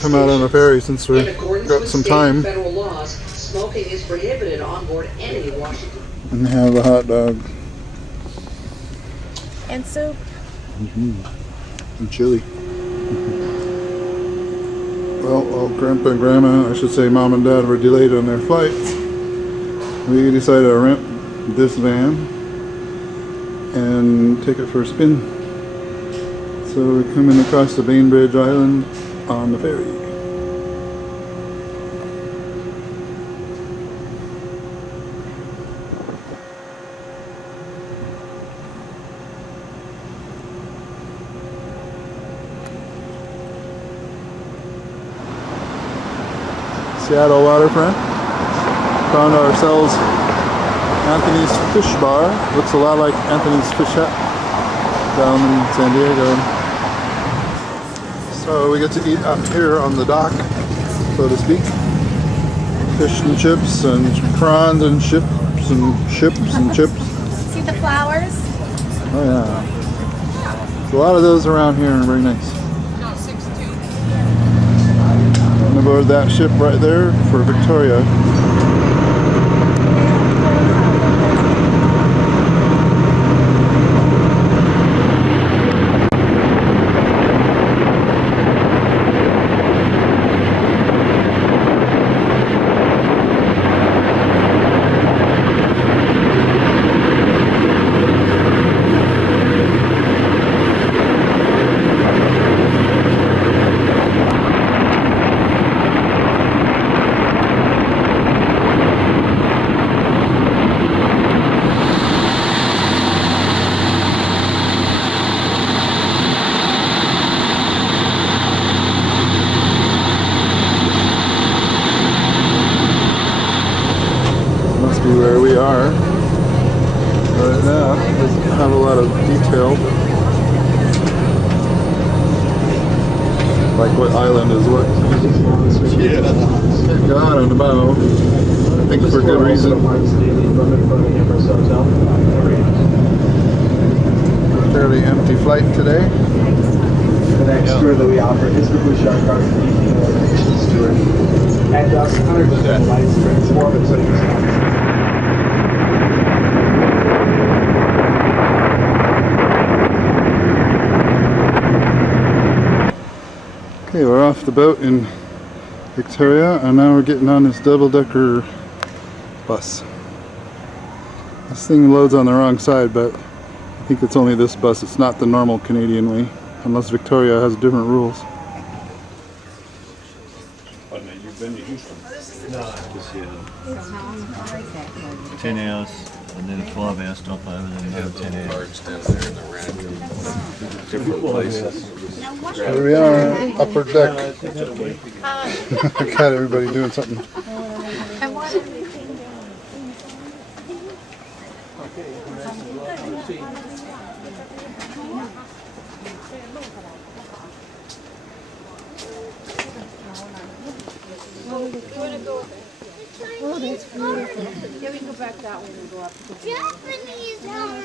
come out on a ferry since we've got some time. Federal laws, smoking is prohibited on board any Washington. And have a hot dog. And soup. And chili. Well, Grandpa and Grandma, I should say Mom and Dad, were delayed on their flight. We decided to rent this van and take it for a spin. So we're coming across the Bainbridge Island on the ferry. Seattle waterfront. Found ourselves Anthony's Fish Bar. Looks a lot like Anthony's Fish Hut down in San Diego. So we get to eat up here on the dock, so to speak. Fish and chips and prawns and chips and chips. See the flowers? Oh yeah. There's a lot of those around here and very nice. And aboard that ship right there for Victoria. Where we are right now. Doesn't have a lot of detail, like what island is what. Yeah, God on the bow. I think for good reason. Fairly empty flight today. The next tour that we offer is the Blue Shark Card Vacations Tour. And 100% lights transform it so you can. Okay, we're off the boat in Victoria and now we're getting on this double-decker bus. This thing loads on the wrong side, but I think it's only this bus. It's not the normal Canadian way, unless Victoria has different rules. You've been to Houston? No. Just, 10 hours, and then a 12-hour stopover, and then another 10 hours. Down there in the different places. Here we are, upper deck. Got everybody doing something. Oh, that's beautiful. Yeah, we can go back that way and go up.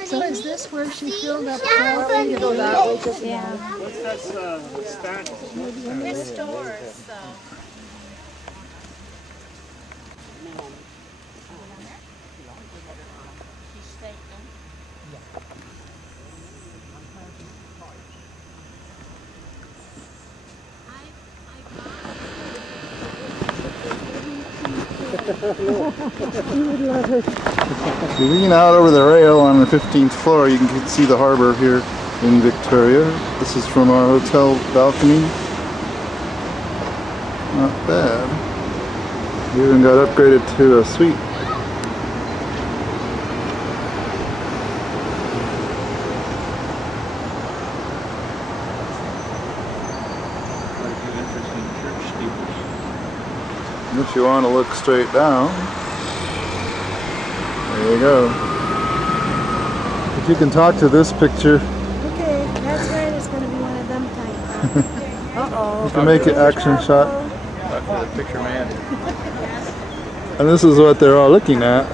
So is this where she filled up coffee to go that way? Yeah. What's that Spanish? It's stores, so. If you lean out over the rail on the 15th floor, you can see the harbor here in Victoria. This is from our hotel balcony. Not bad. We even got upgraded to a suite. If you want to look straight down, there you go. If you can talk to this picture, Okay, that's right. It's going to be one of them type. Uh-oh. you can make an action shot. Talk to the picture man. And this is what they're all looking at.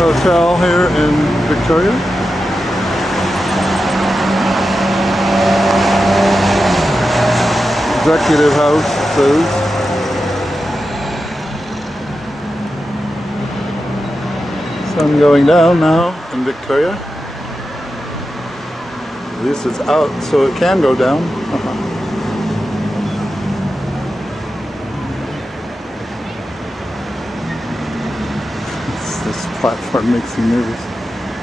hotel here in Victoria. Executive house, it says. Sun going down now in Victoria. At least it's out so it can go down. This platform makes me nervous.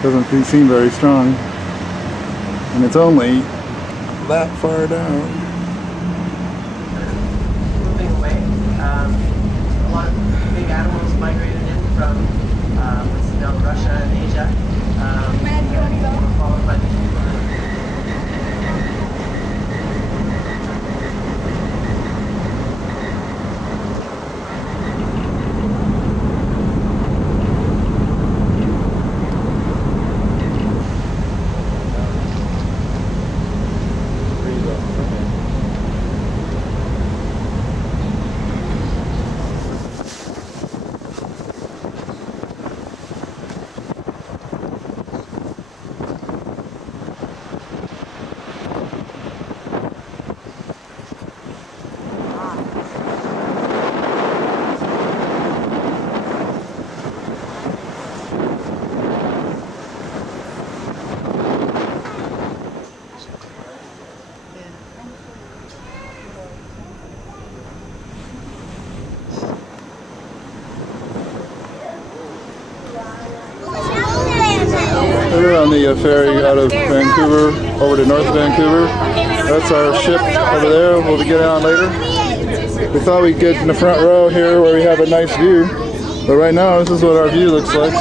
Doesn't seem very strong. And it's only that far down. Moving away. A lot of big animals migrated in from Russia and Asia. Followed by the We're on the ferry out of Vancouver over to North Vancouver. That's our ship over there. We'll be getting on later. We thought we'd get in the front row here where we have a nice view. But right now, this is what our view looks like.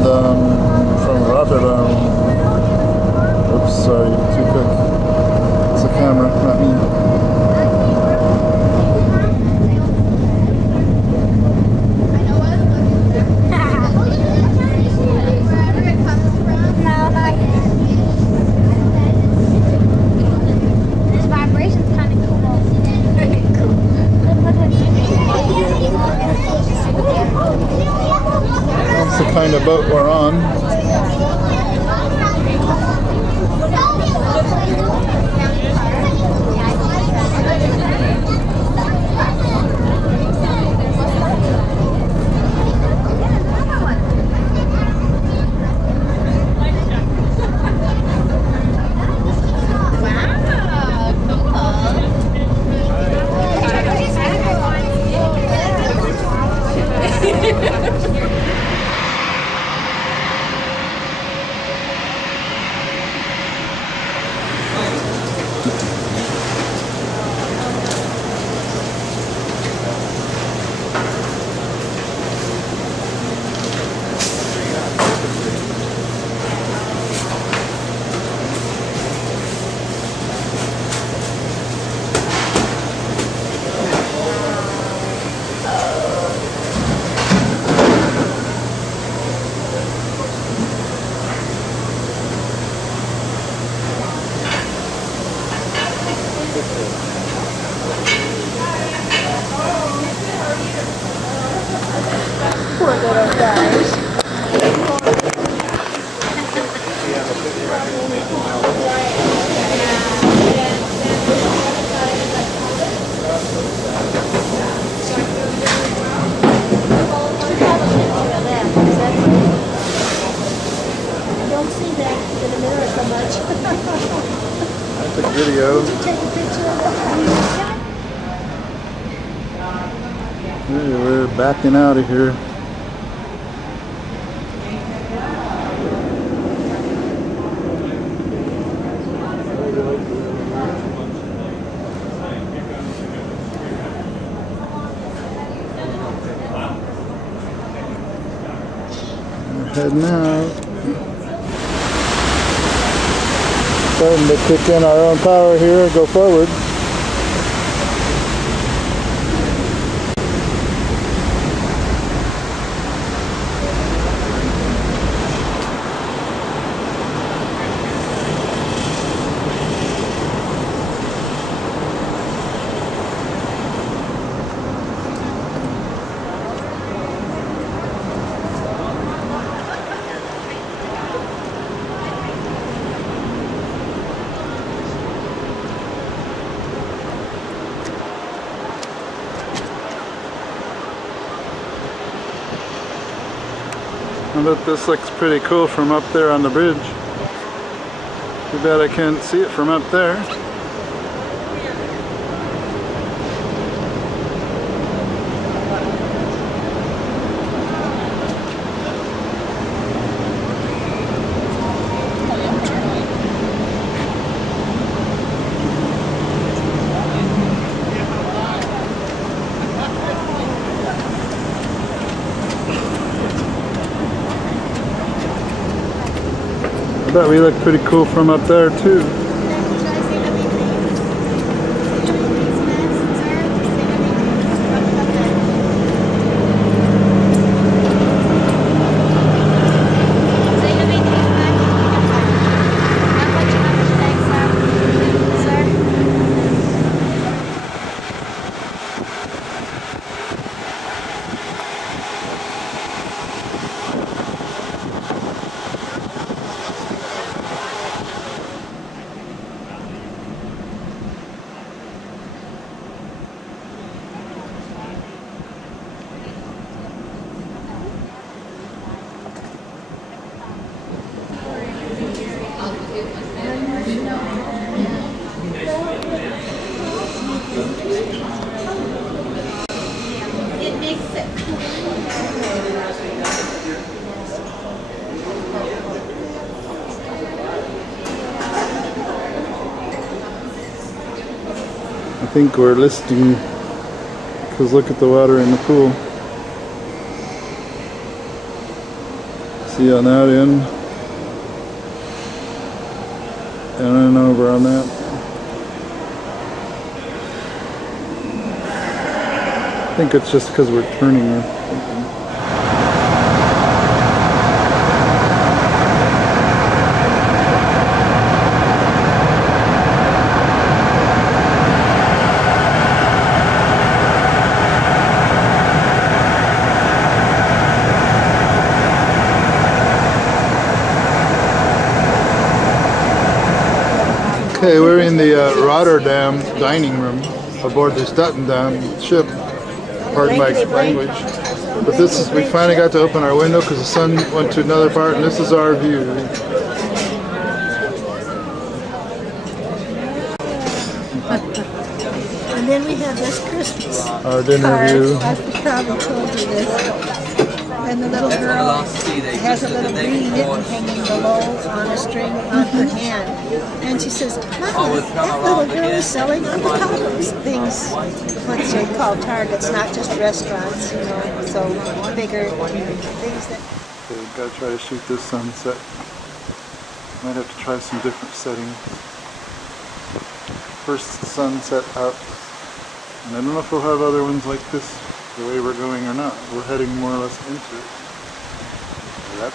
From Rotterdam. Oops, sorry, too quick. It's the camera, not me. This vibration's kind of cool. That's the kind of boat we're on. Poor little guys. Don't see that in the mirror so much. I took video. Take a picture of it. We're backing out of here. Heading out. Starting to kick in our own power here and go forward. I bet this looks pretty cool from up there on the bridge. Too bad I can't see it from up there. I bet we look pretty cool from up there too. I think we're listing because look at the water in the pool. See on that end and then over on that. I think it's just because we're turning or something. Okay, we're in the Rotterdam dining room aboard the Rotterdam ship. Pardon my language. But this is, we finally got to open our window because the sun went to another part, and this is our view. And then we have this Christmas Our dinner card. view. I probably told you this. And the little girl has a little green mitten hanging below on a string on her hand. And she says, Mama, that little girl is selling on the top of things, what they call targets, not just restaurants, you know, so bigger things that... Okay, we've got to try to shoot this sunset. Might have to try some different settings. First sunset out. And I don't know if we'll have other ones like this the way we're going or not. We're heading more or less into it. Yep.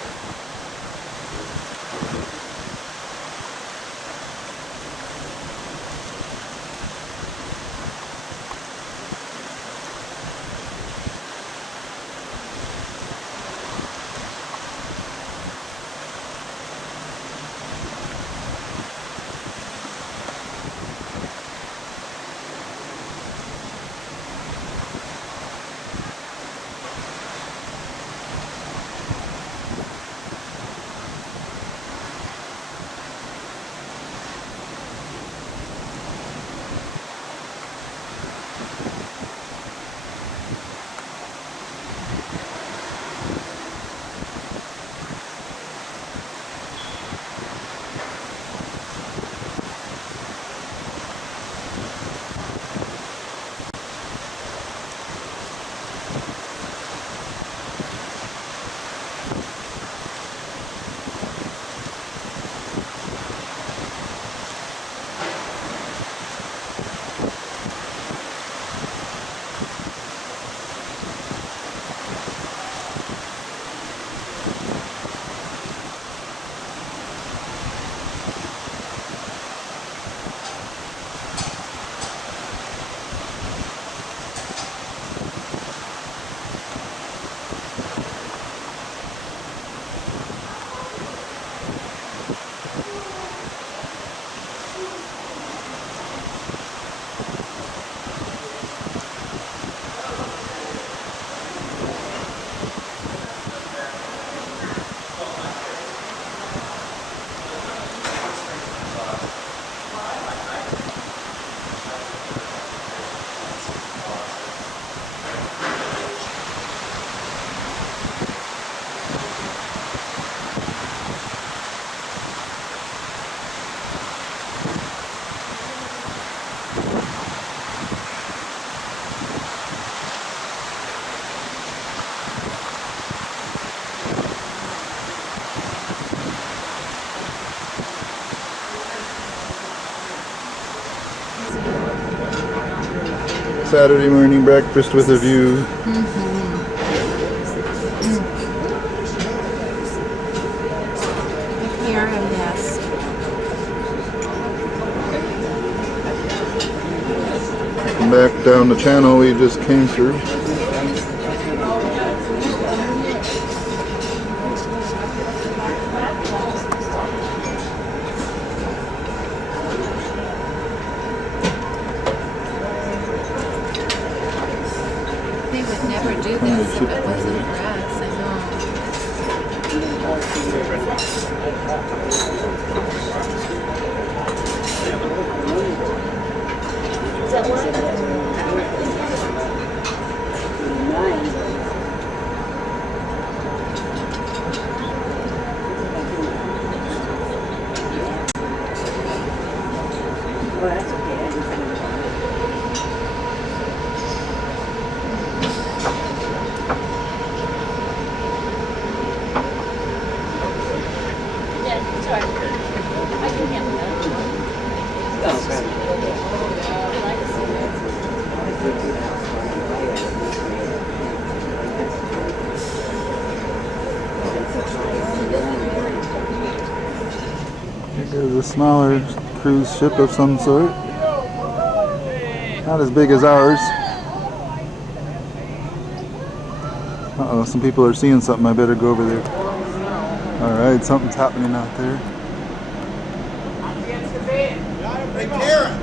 Saturday morning breakfast with a view. Here and this. Back down the channel we just came through. They would never do this if it wasn't for us, I know. There's a smaller cruise ship of some sort. Not as big as ours. Uh-oh, some people are seeing something. I better go over there. Alright, something's happening out there. Hey, Karen!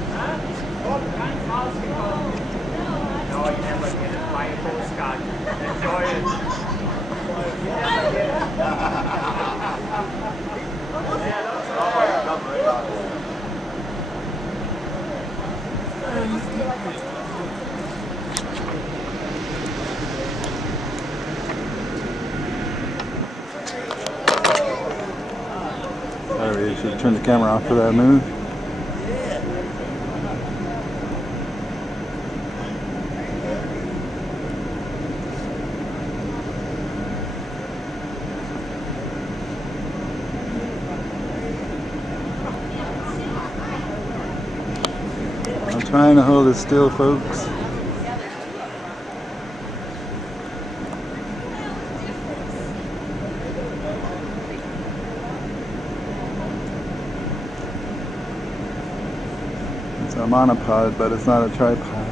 Sorry, I should turn the camera off for that move. I'm trying to hold it still, folks. It's a monopod, but it's not a tripod.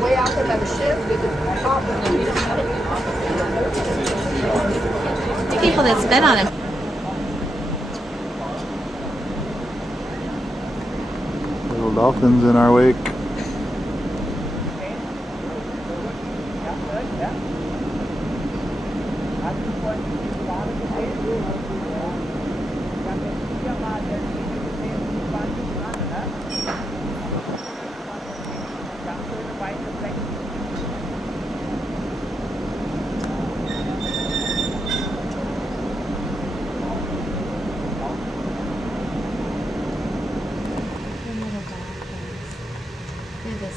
Way out there by the ship, people that spit on him. Little dolphins in our wake.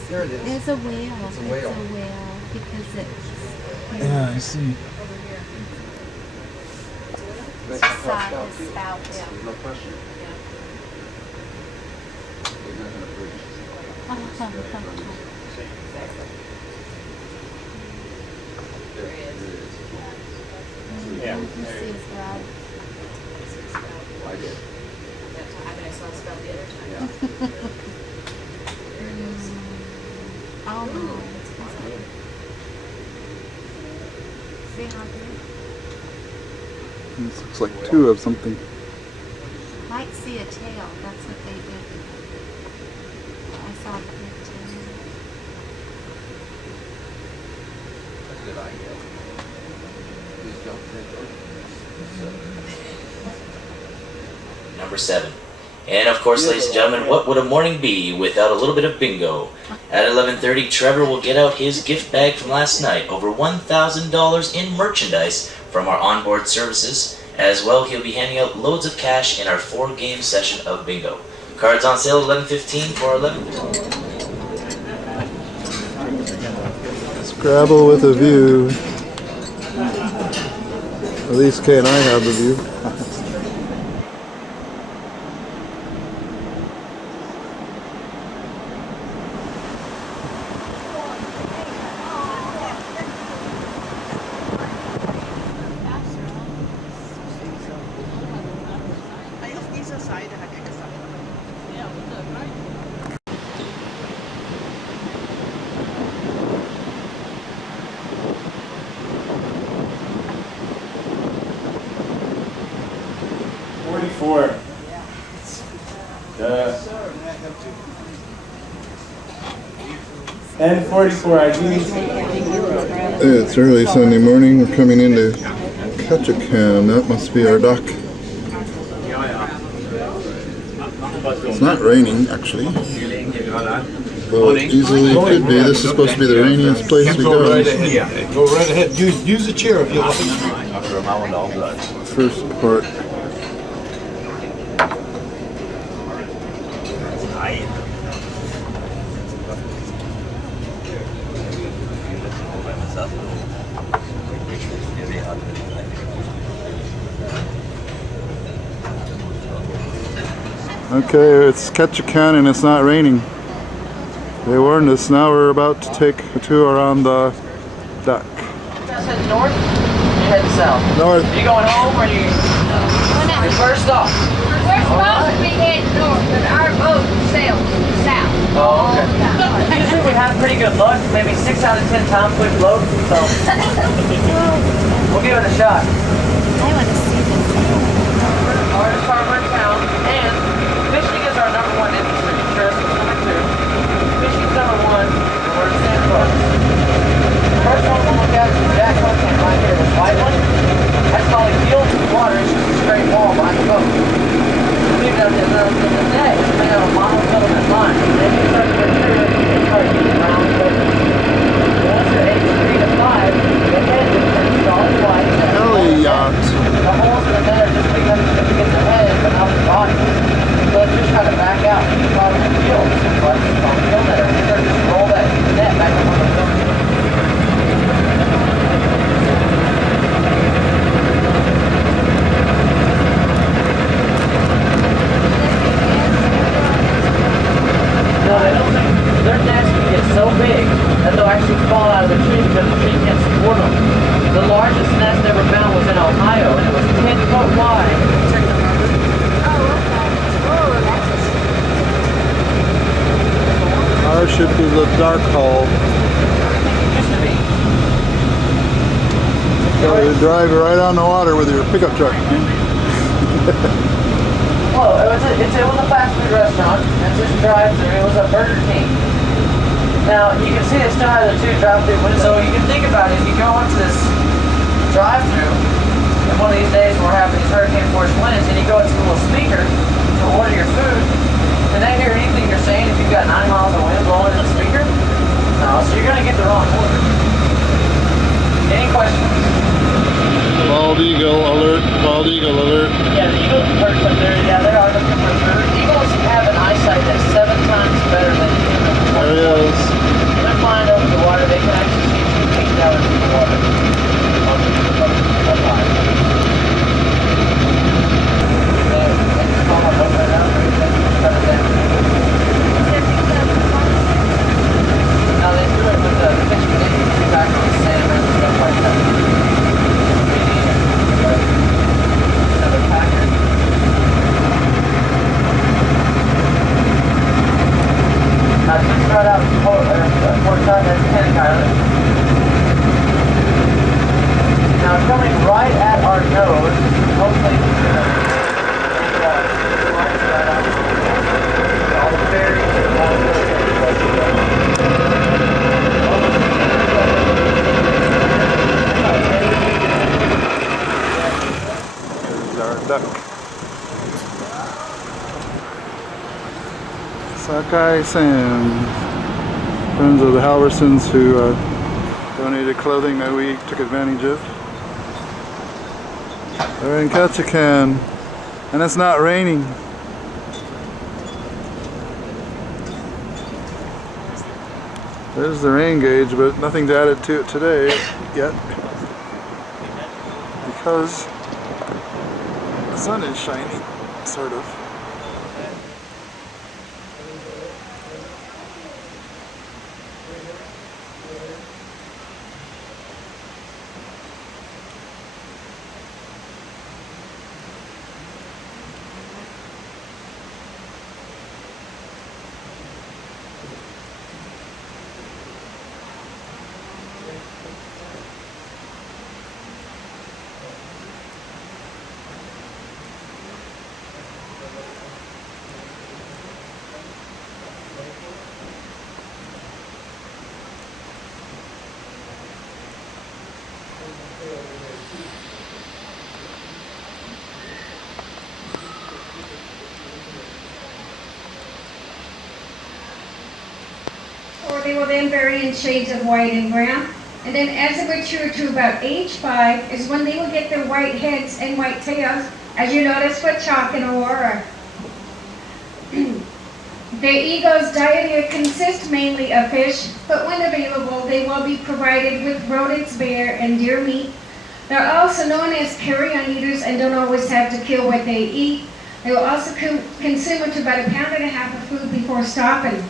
There it is. There's a whale. It's a whale. Because it's... Yeah, I see. Spout, yeah. No question. Yeah. You see his rod. I did. I saw a spout the other time. Yeah. Oh no. See how big? This looks like two of something. Might see a tail. That's what they did. I saw a big tail. That's a good idea. Just don't think Number 7. And of course, ladies and gentlemen, what would a morning be without a little bit of bingo? At 11:30, Trevor will get out his gift bag from last night, over $1,000 in merchandise from our onboard services. As well, he'll be handing out loads of cash in our 4-game session of bingo. Cards on sale 11.15 for 11. Scrabble with a view. At least Kay and I have the view. And 44 ID. It's early Sunday morning. We're coming into Ketchikan. That must be our dock. It's not raining, actually. Though it easily could be. This is supposed to be the rainiest place we go. Go right ahead. Use the chair if you like. First port. Okay, it's Ketchikan and it's not raining. They warned us. Now we're about to take a tour around the dock. You guys head north? You head south? North. Are you going home or you? You're first off. We're supposed to be heading north, but our boat sails south. Oh, okay. Usually we have pretty good luck. Maybe 6 out of 10 times we float, so we'll give it a shot. I want to see this. Hardest harbor in town, and fishing is our number one industry. Tourism is number two. Fishing's number one, and we're in San Cruz. First one we'll look at is the Jack Hook right here, this white one. That's probably fields of water. It's just a straight wall behind the boat. Leave it up in the net. It's made out of monofilament line. They can start to material and start to get around the boat. Once you're age 3 to 5, the head will turn solid white. Heli yacht. The holes in the net are just big enough to get the head, but not the body. So it's just trying to back out. You probably in the field. But it's on the field net. You just roll that net back up on the field. No, they don't. Their nest can get so big that they'll actually fall out of the tree because the tree can't support them. The largest nest ever found was in Ohio, and it was 10 foot wide. Ours should be the dark hull. Used to be. So you drive right on the water with your pickup truck. Well, it was a fast food restaurant. It's just drive-through. It was a Burger King. Now you can see it still has the 2 drive-through windows. So you can think about it. If you go into this drive-through, and one of these days we're having these hurricane force winds, and you go into the little speaker to order your food, and they hear anything you're saying if you've got 9 miles of wind blowing in the speaker? No, so you're gonna get the wrong order. Any questions? Bald eagle alert, bald eagle alert. Yeah, the eagles perch up there. Yeah, they are looking for food. Eagles have an eyesight that's 7 times better than humans. There he is. When they're flying over the water, they can actually see 2 feet down into the water. Up high. They just call my boat right out there. Shut it down. Now they do it with the fishing net. You can see back on the salmon and stuff like that. Another packer. Now just right out port side, that's Kenai. Now coming right at our nose, hopefully right out. All the ferries and all There's our duck. Sakai Sam. Friends of the Halversons who donated clothing that we took advantage of. They're in Ketchikan, and it's not raining. There's the rain gauge, but nothing's added to it today yet because the sun is shining, sort of. Or they will then vary in shades of white and brown. And then as they mature to about age 5 is when they will get their white heads and white tails, as you notice with Chalk and Aurora. The eagle's diet consists mainly of fish, but when available, they will be provided with rodents, bear, and deer meat. They're also known as carrion eaters and don't always have to kill what they eat. They will also consume up to about 1.5 pounds of food before stopping.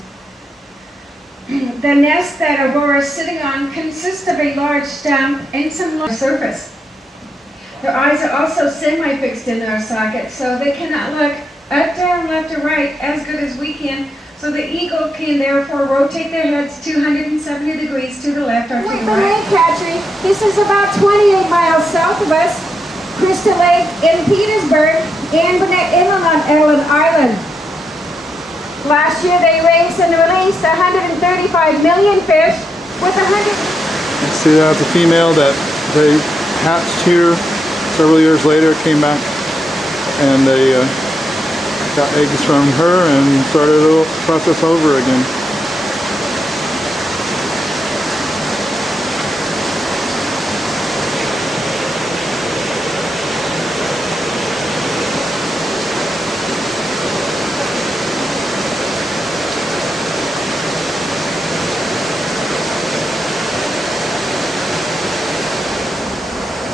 The nest that Aurora is sitting on consists of a large stump and some large surface. Their eyes are also semi-fixed in their sockets, so they cannot look up, down, left, or right as good as we can. So the eagle can therefore rotate their heads 270 degrees to the left or to the right. Lake Country. This is about 28 miles south of us. Crystal Lake in Petersburg and Bonnet Inland on Ellen Island. Last year they raised and released 135 million fish with 100... See, that's a female that they hatched here several years later, came back, and they got eggs from her and started the process over again.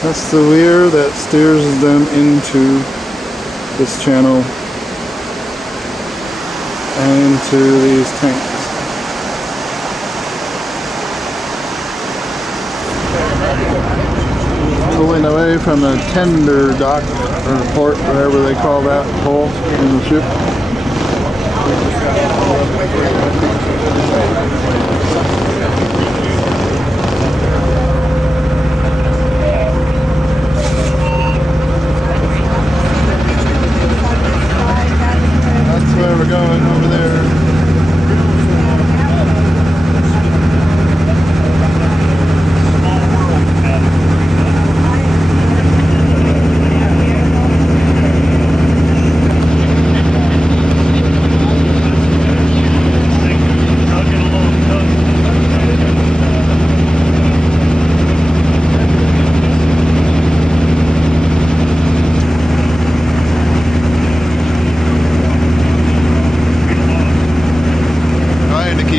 That's the weir that steers them into this channel and into these tanks. Pulling away from the tender dock or port, whatever they call that pole in the ship. Where we're going over there.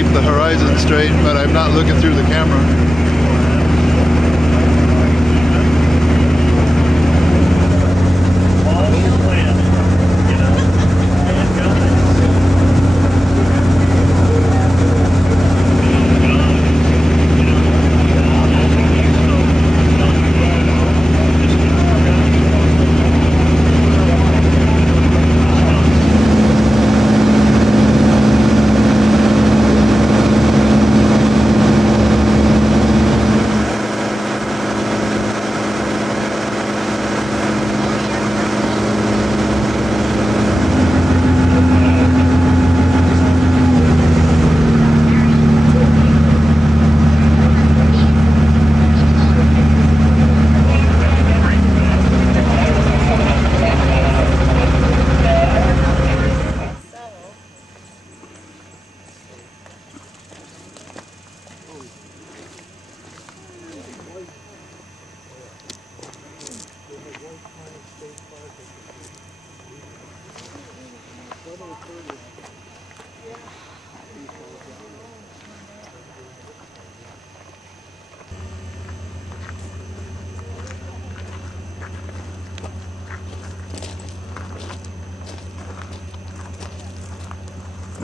The horizon straight, but I'm not looking through the camera.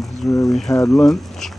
This is where we had lunch.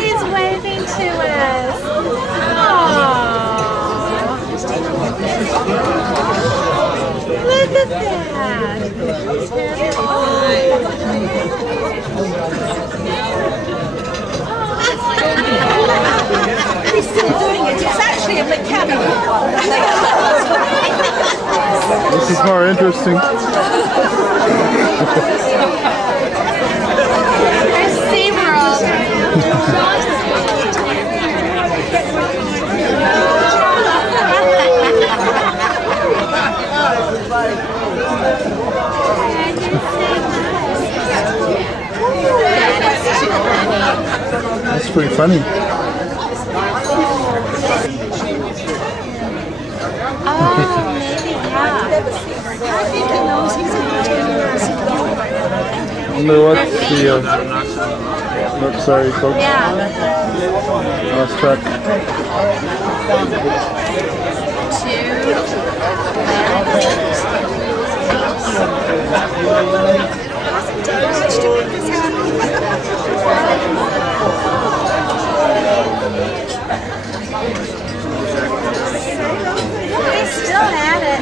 He's waving to us. Aww. Look at that. He's still doing it. It's actually a mechanical one. This is more interesting. There's SeaWorld. That's pretty funny. Oh, maybe, yeah. I think he knows he's going to I wonder what's the look, sorry folks. Yeah. Lost track. 2. He's still at it.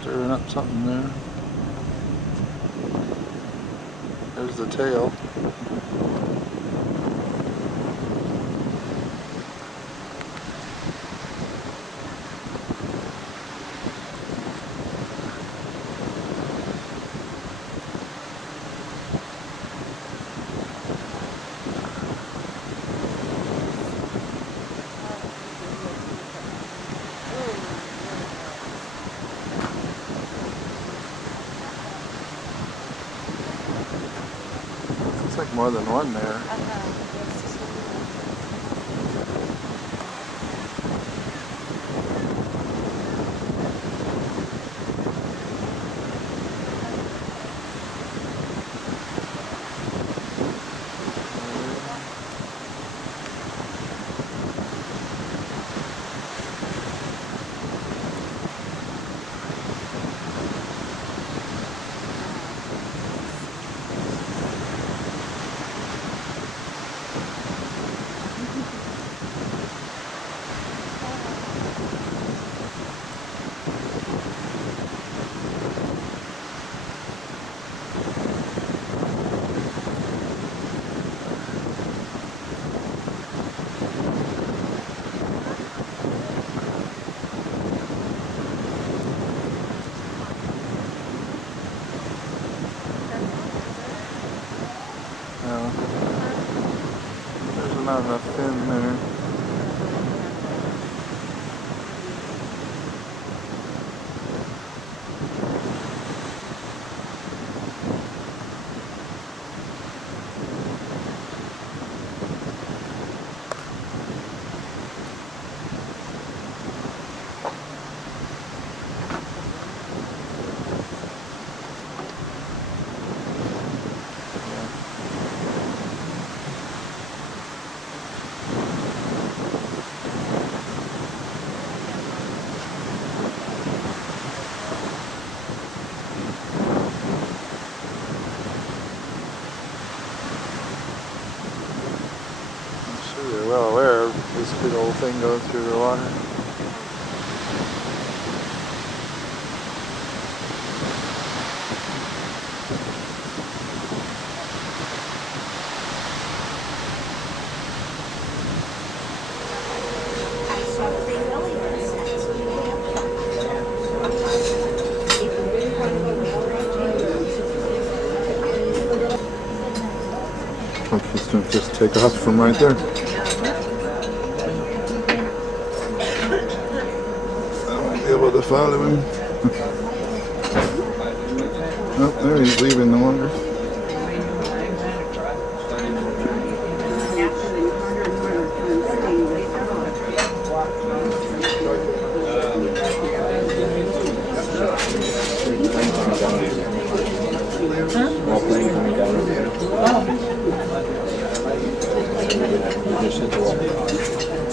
Stirring up something there. There's the tail. It's like more than one there. This big old thing goes through the water. Hopefully it's going to just take off from right there. I won't be able to follow him. Oh, there he's leaving the water.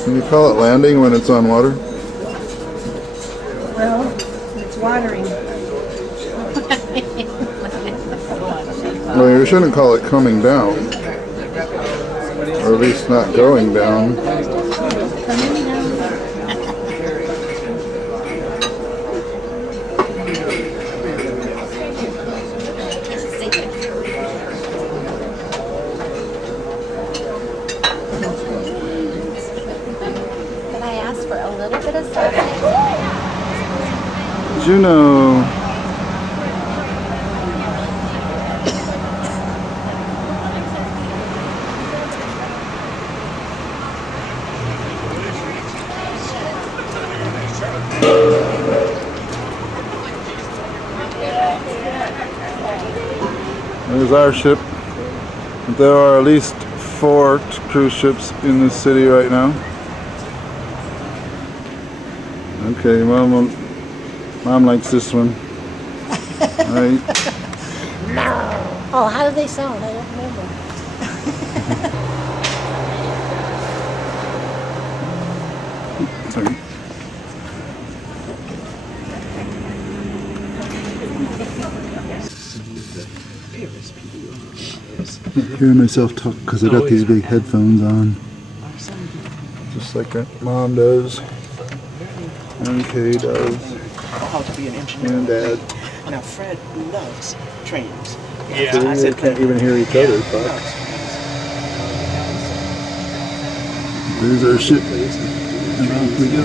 Can you call it landing when it's on water? Well, it's watering. Well, you shouldn't call it coming down. Or at least not going down. Can I ask for a little bit of something? Juno. There's our ship. There are at least 4 cruise ships in this city right now. Okay, Mom likes this one. Right. Oh, how do they sound? I don't remember. Sorry. I hear myself talk because I got these big headphones on. Just like Mom does. And Kay does. How to be an engineer. And Dad. Now Fred loves trains. Yeah. So they can't even hear each other talk. There's our ship. And off we go.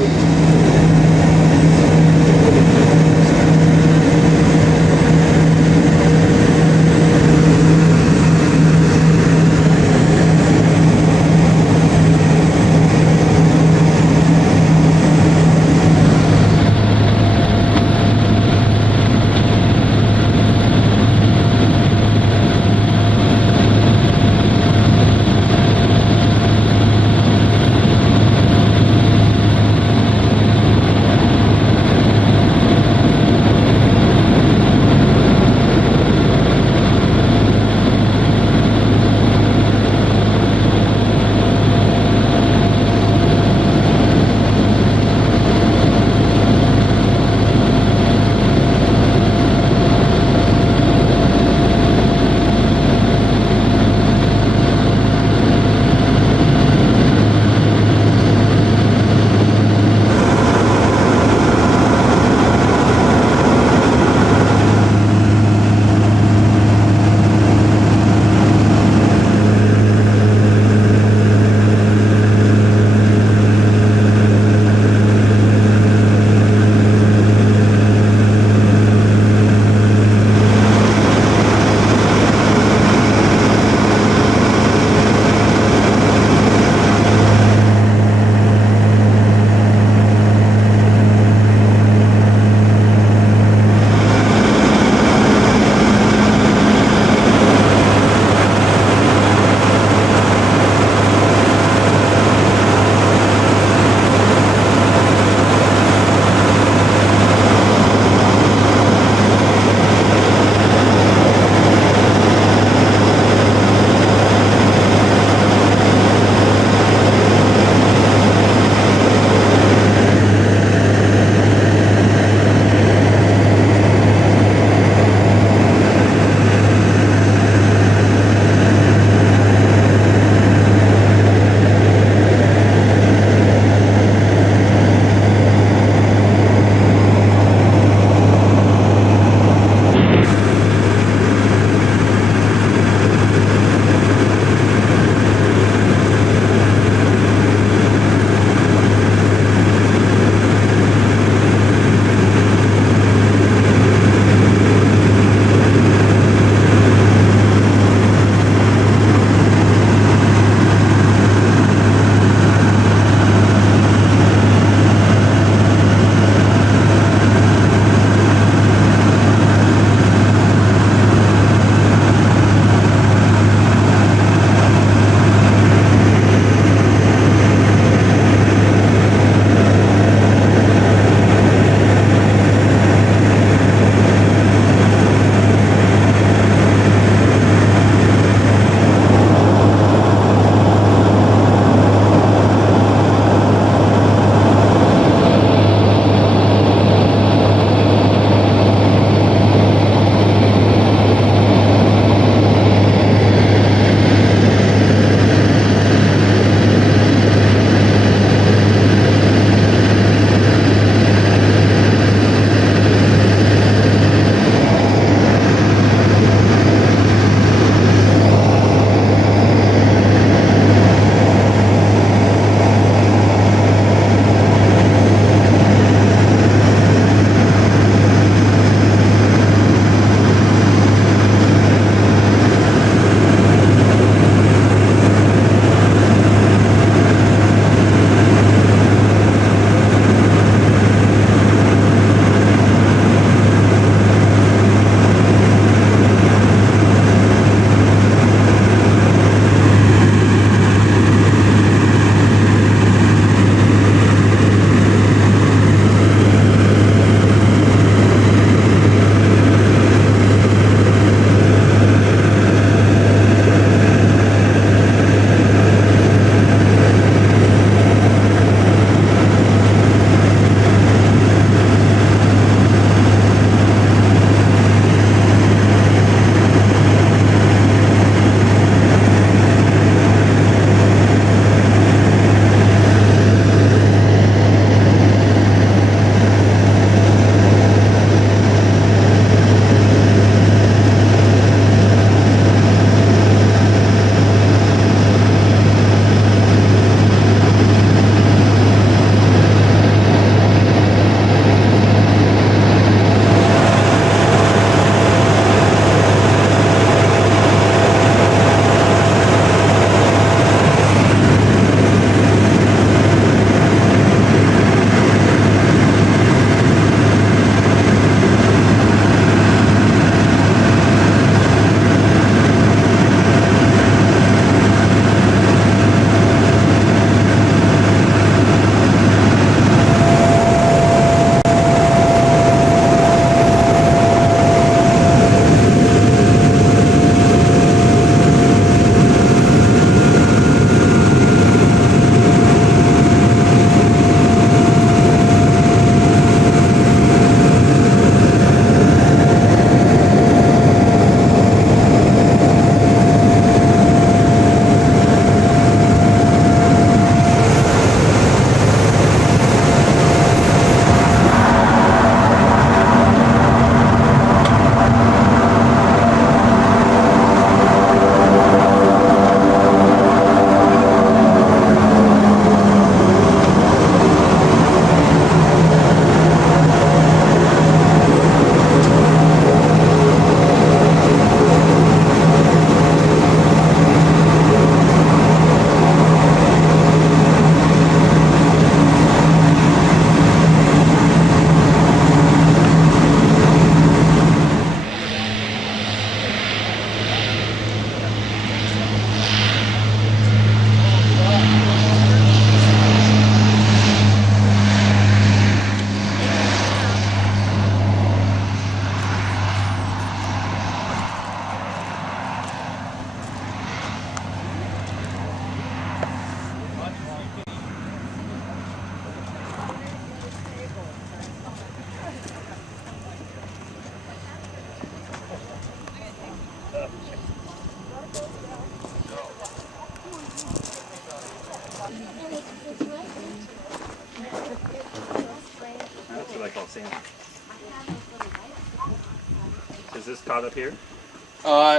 Is this caught up here?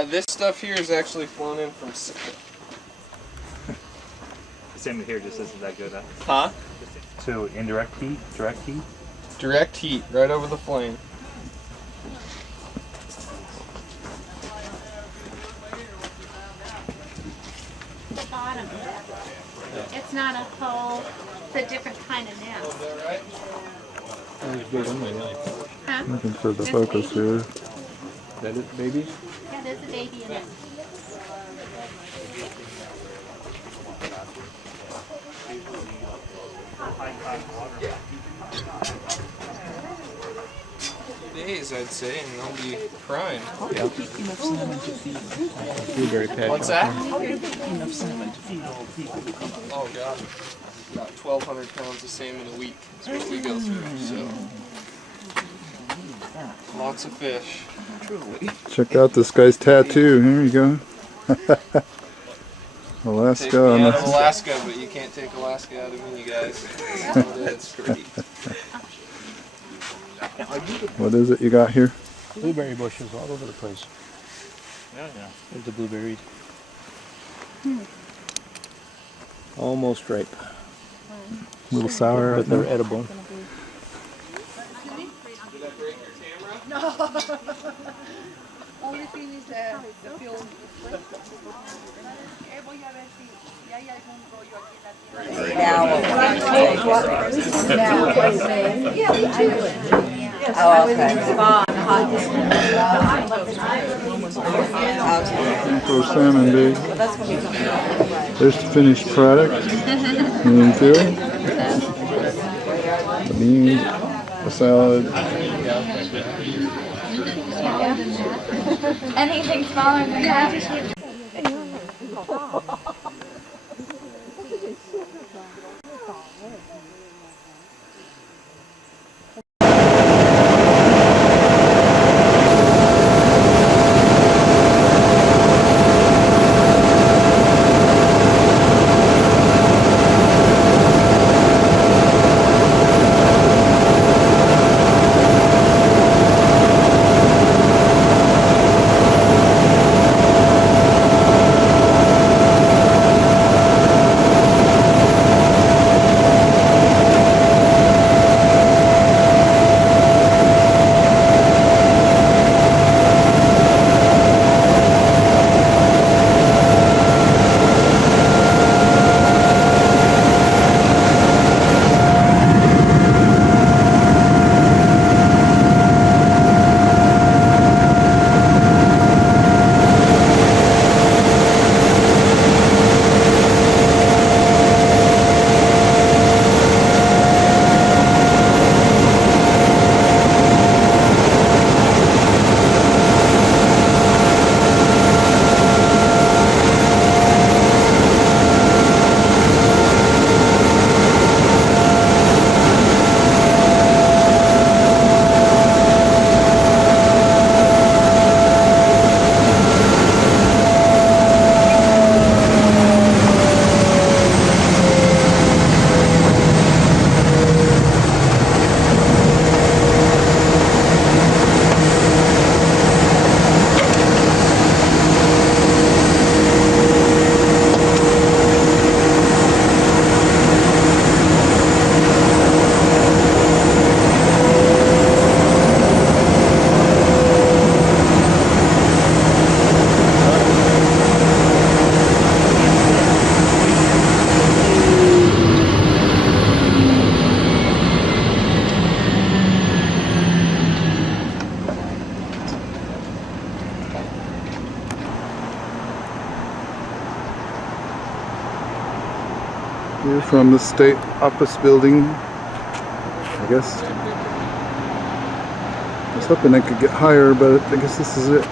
This stuff here is actually flown in from. The same here just isn't that good, huh? Huh? So indirect heat, direct heat? Direct heat right over the flame. The bottom. It's not a whole, it's a different kind of nest. Huh? Looking for the There's a focus baby. here. That it, baby? Yeah, there's a baby in it. Days, I'd say, and they'll be crying. Enough salmon to feed. Blueberry patch. What's that? Enough salmon to feed all the people who come. Oh God, about 1,200 pounds of salmon a week is what we go through. So lots of fish. Truly. Check out this guy's tattoo. Here you go. Take Alaska. me On out of the, Alaska, but you can't take Alaska out of me, you guys. That's how it is. what is it you got here? Blueberry bushes all over the place. Yeah, yeah. There's the blueberries. Almost ripe. A little sour. But they're edible. Did I break your camera? Only thing is the fuel. For salmon big. There's the finished product. Bean fill. The beans, the salad. Anything smaller than that? Here from the state office building, I guess. I was hoping I could get higher, but I guess this is it.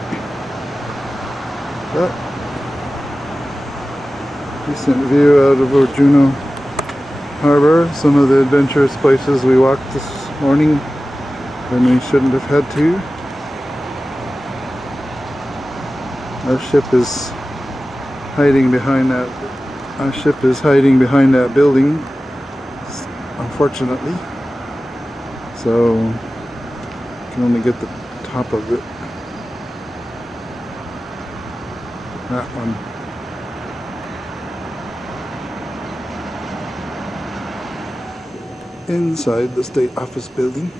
But decent view out of Juneau Harbor. Some of the adventurous places we walked this morning when we shouldn't have had to. Our ship is hiding behind that. Our ship is hiding behind that building, unfortunately. So can only get the top of it. That one. Inside the state office building.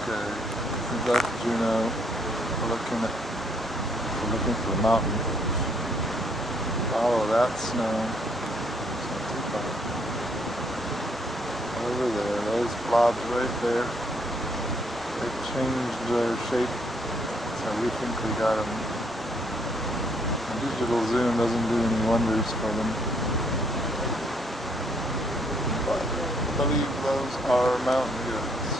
Okay, that's Juneau. We're looking for a mountain. Follow that snow. It's not too far. Over there, those blobs right there. They've changed their shape, so we think we got them. A digital zoom doesn't do any wonders for them. But I believe those are mountain goats.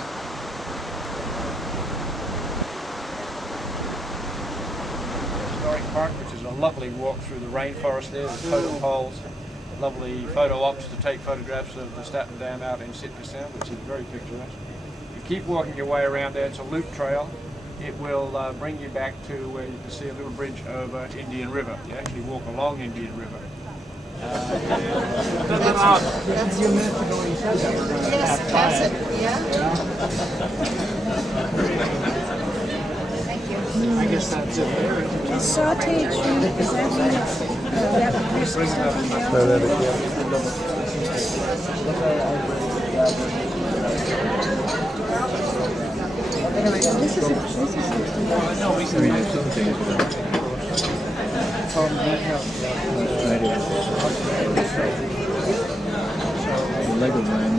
Historic Park, which is a lovely walk through the rainforest there with photo poles, lovely photo ops to take photographs of the Staten Dam out in Sitka Sound, which is very picturesque. You keep walking your way around there, it's a loop trail. It will bring you back to where you can see a little bridge over Indian River. You actually walk along Indian River. That's your minute to go inside. Yes, pass it. Yeah. Thank you. I guess that's it. Is sauteed shrimp, is that mean it's that crispy stuff in there? Try that again. This is No, we can have something. Lego man,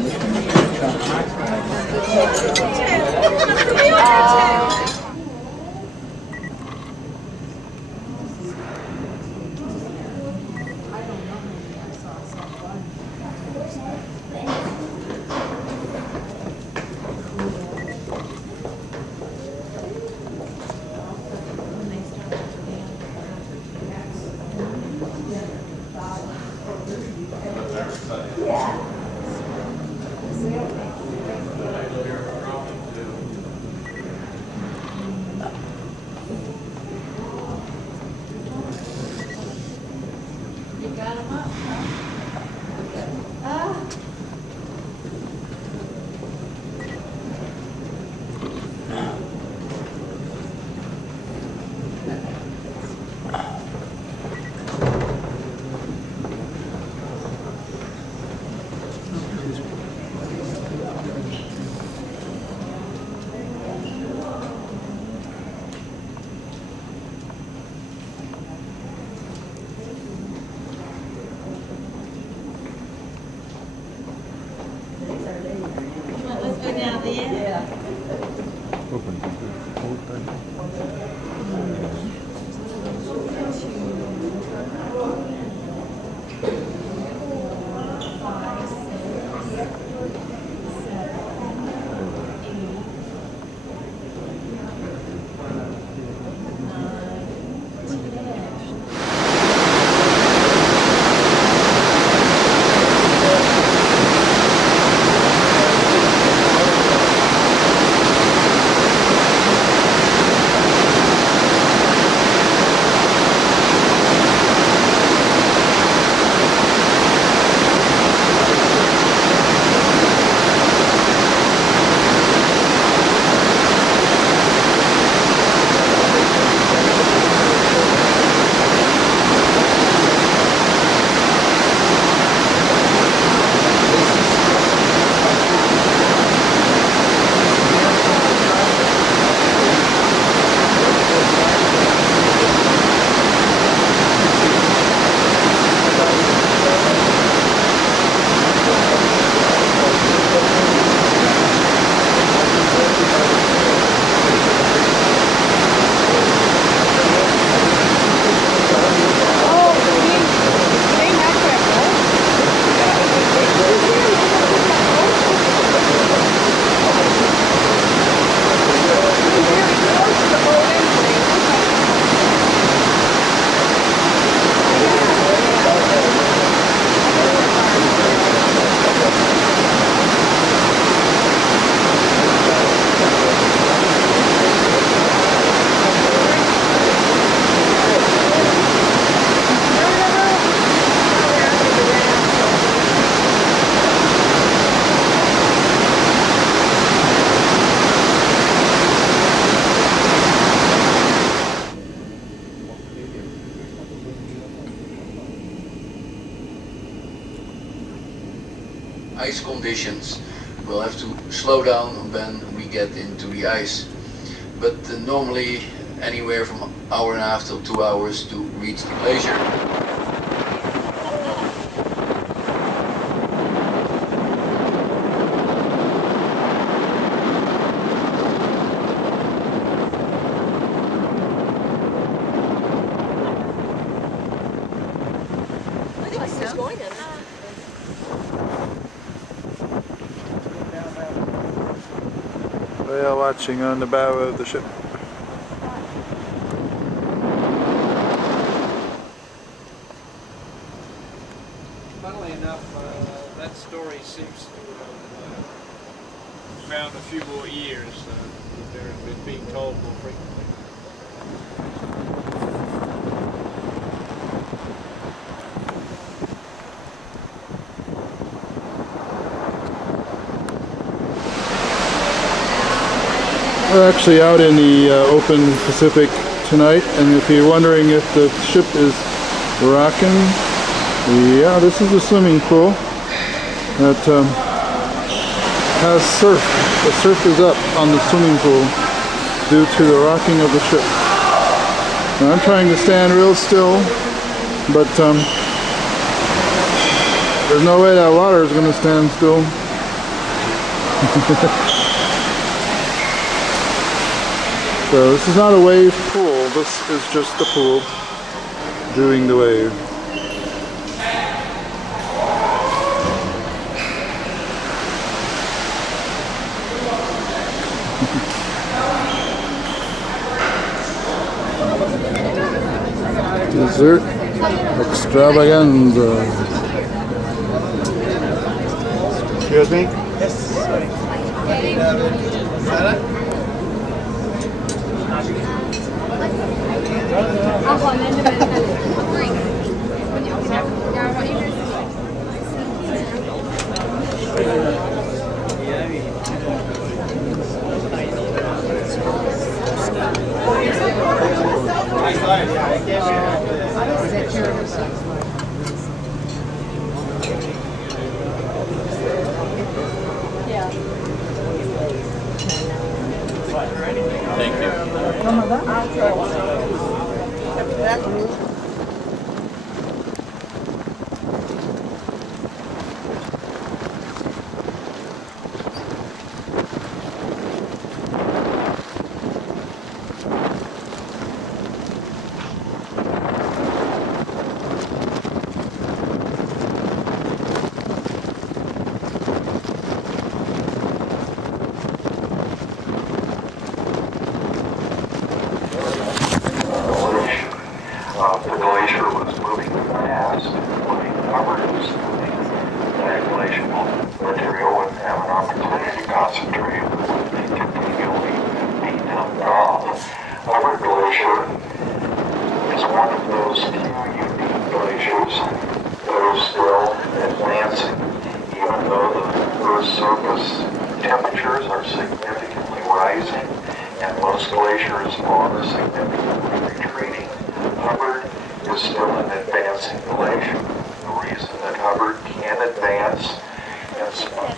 ice conditions, we'll have to slow down when we get into the ice. But normally anywhere from an hour and a half till 2 hours to reach the glacier. Whale watching on the bow of the ship. Funnily enough, that story seems to have found a few more ears. They're being told more frequently. We're actually out in the open Pacific tonight, and if you're wondering if the ship is rocking, yeah, this is a swimming pool that has surf. The surf is up on the swimming pool due to the rocking of the ship. And I'm trying to stand real still, but there's no way that water is going to stand still. So this is not a wave pool, this is just the pool doing the wave. Dessert extravaganza. Excuse me? Thank you. The glacier was moving fast, moving upwards, that glacial material would have an opportunity to concentrate and continually be dumped off. Our glacier is one of those few unique glaciers that are still advancing, even though the Earth's surface temperatures are significantly rising and most glaciers are significantly retreating. Hubbard is still an advancing glacier. The reason that Hubbard can advance in spite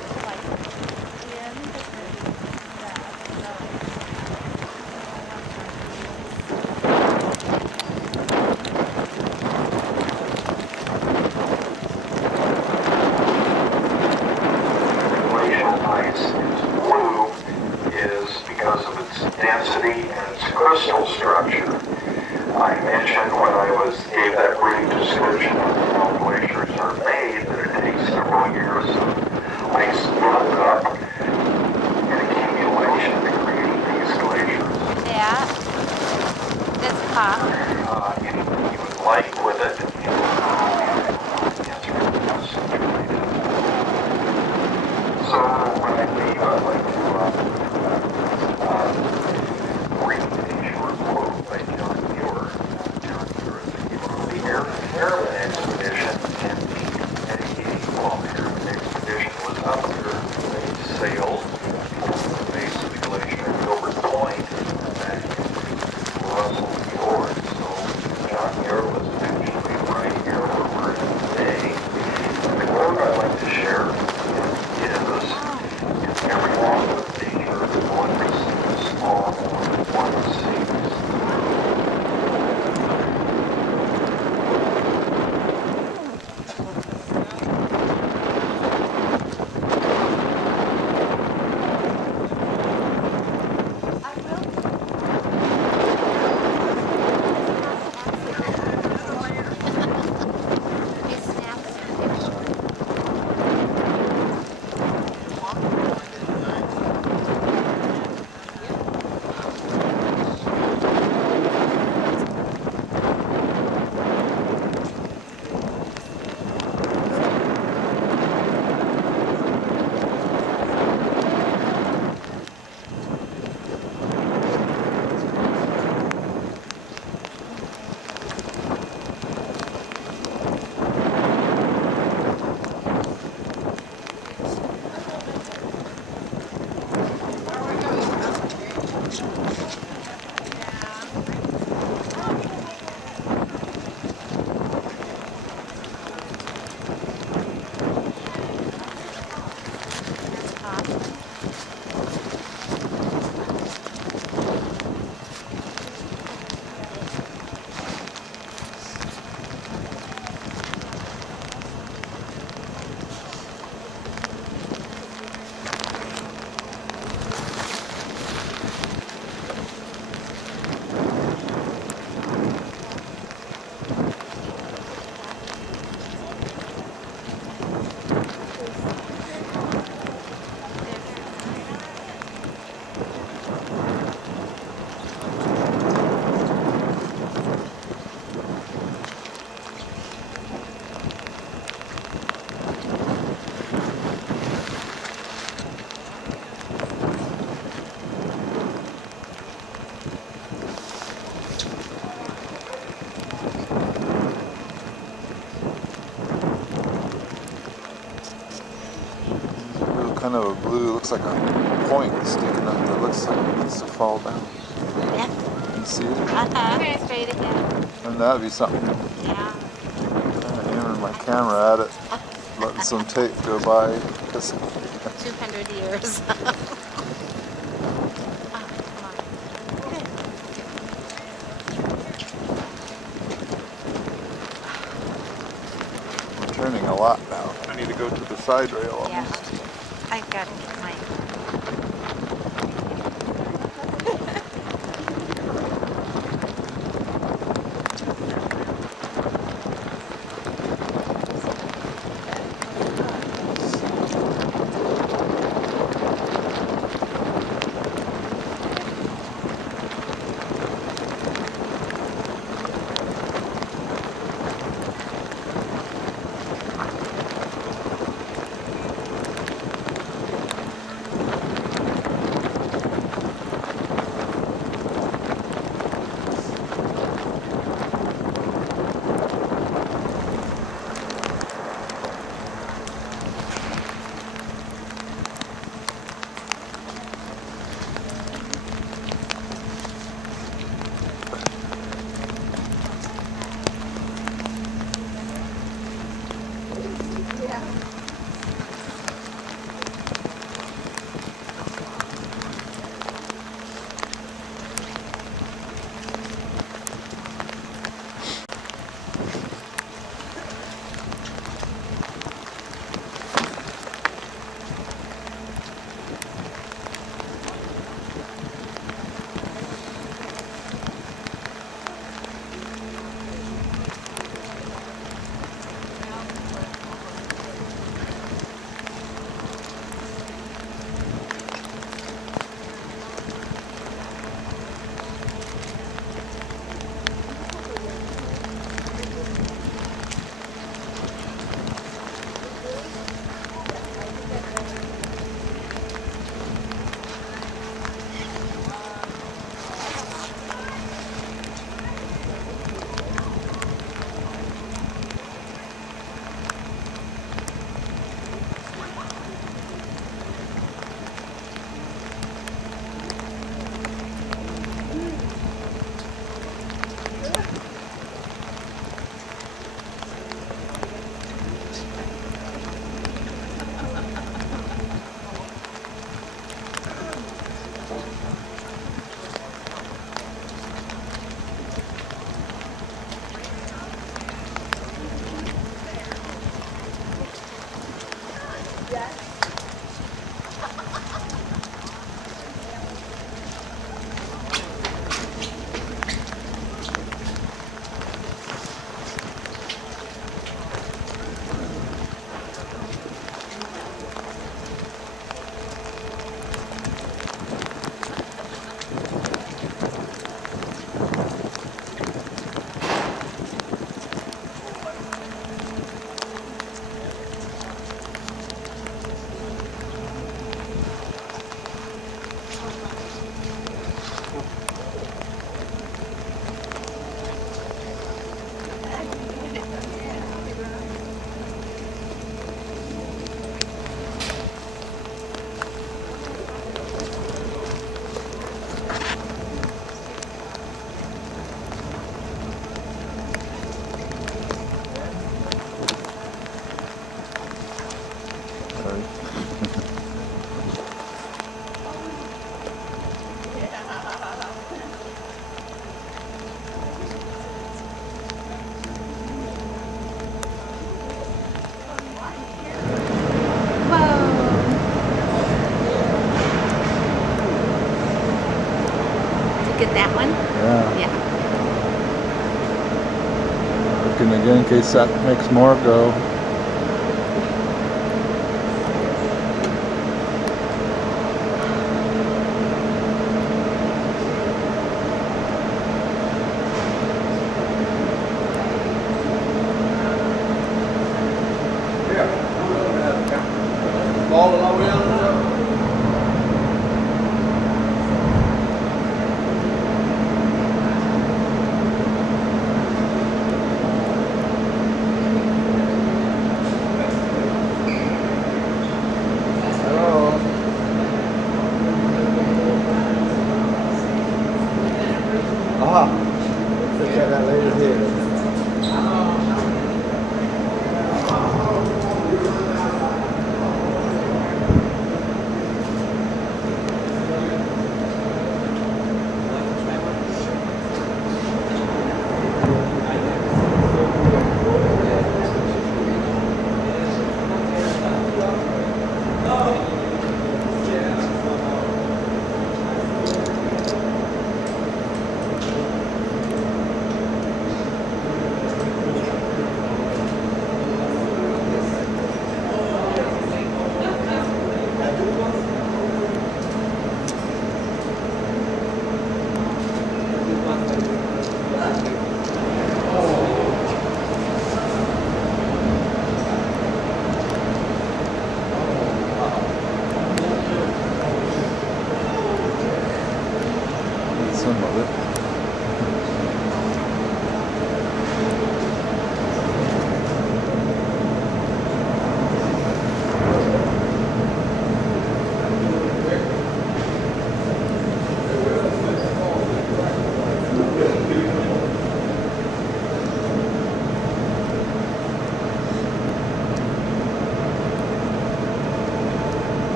glacial ice is blue is because of its density and its crystal structure. I mentioned when I gave that brief description of how glaciers are made that it takes several years of ice buildup and accumulation to create these glaciers. Yeah. That's pop. Anything you would like with it, so when I leave, I'd like to read a short quote by John Muir. The Airman expedition and the Eddie Airman expedition was up here. They sailed from the base of the glacier at Gilbert Point and back into Russell Fjord. So John Muir was actually right kind of a blue, looks like a point sticking up that looks like it needs to fall down. Yeah. You see it? Okay, straight ahead. And that'd be something. Yeah. I'm aiming my camera at it, letting some tape go by. 200 years. I'm turning a lot now. I need to go to the side rail almost. Yeah. I've got to get mine. Get that one? Yeah. Yeah. Looking again in case that makes more go.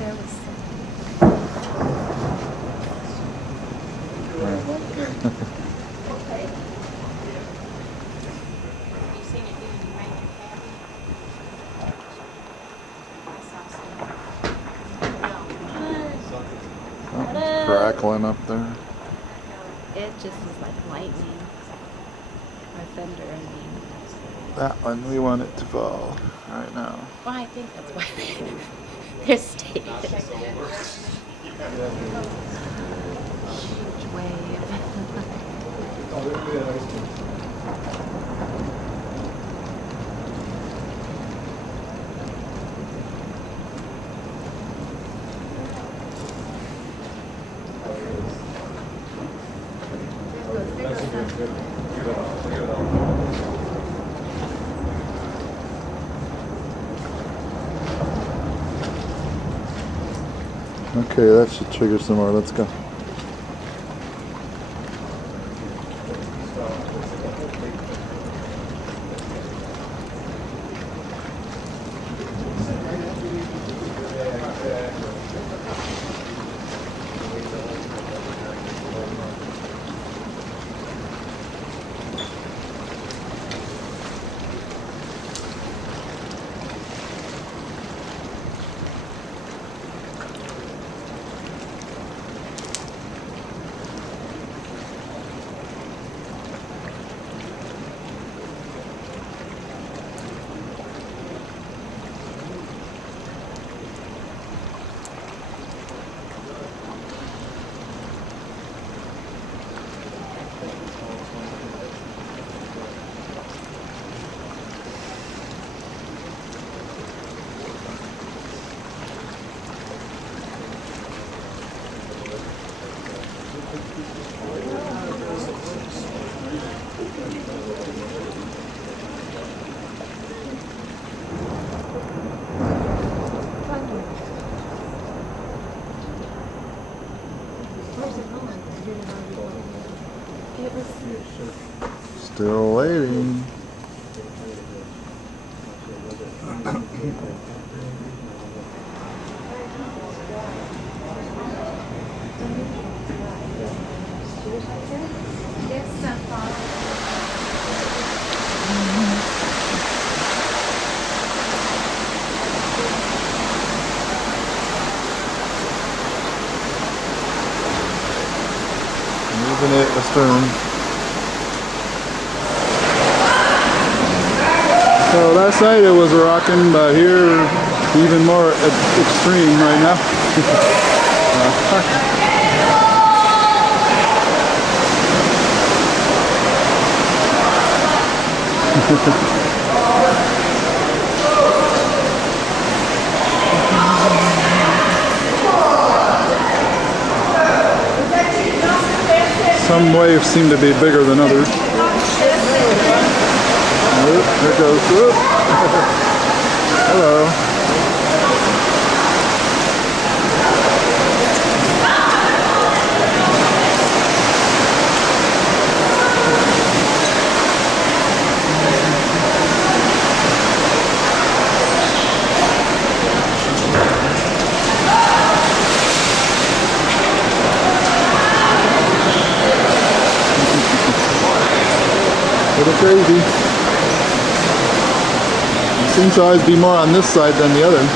There was you seen it doing the ranger cabin? I saw some. Crackling up there. It just was like lightning. Or thunder, I mean. That one, we want it to fall right now. Well, I think that's why they're staying. Huge wave. Okay, that should trigger some more. Let's go. Still waiting. Moving it astern. So last night it was rocking, but here even more extreme right now. Some waves seem to be bigger than others. Oop, there it goes. Oop. Hello. Little crazy. It seems to always be more on this side than the other.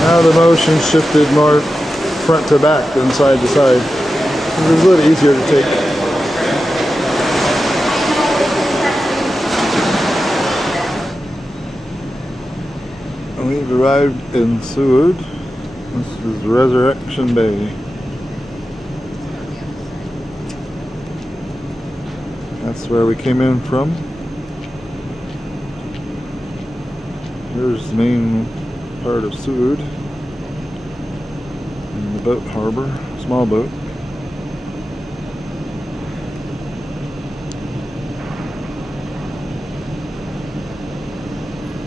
Now the motion shifted more front to back than side to side. It was a little easier to take. We've arrived in Seward. This is Resurrection Bay. That's where we came in from. Here's the main part of Seward. And the boat harbor, small boat.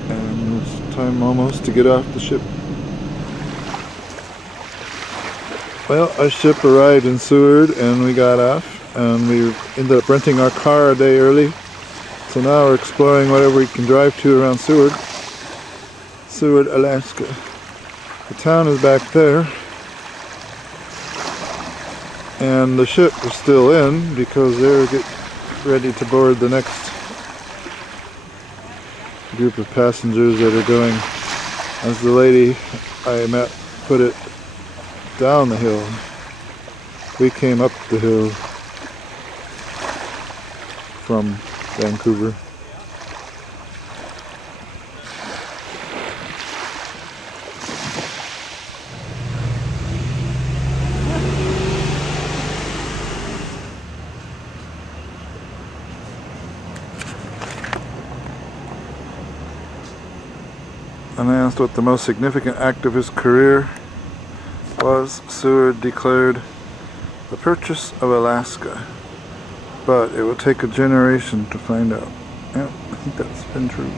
And it's time almost to get off the ship. Well, our ship arrived in Seward and we got off. And we ended up renting our car a day early. So now we're exploring whatever we can drive to around Seward. Seward, Alaska. The town is back there. And the ship is still in because they're getting ready to board the next group of passengers that are going, as the lady I met put it, down the hill. We came up the hill from Vancouver. And I asked what the most significant act of his career was. Seward declared the purchase of Alaska. But it will take a generation to find out. Yeah, I think that's been true.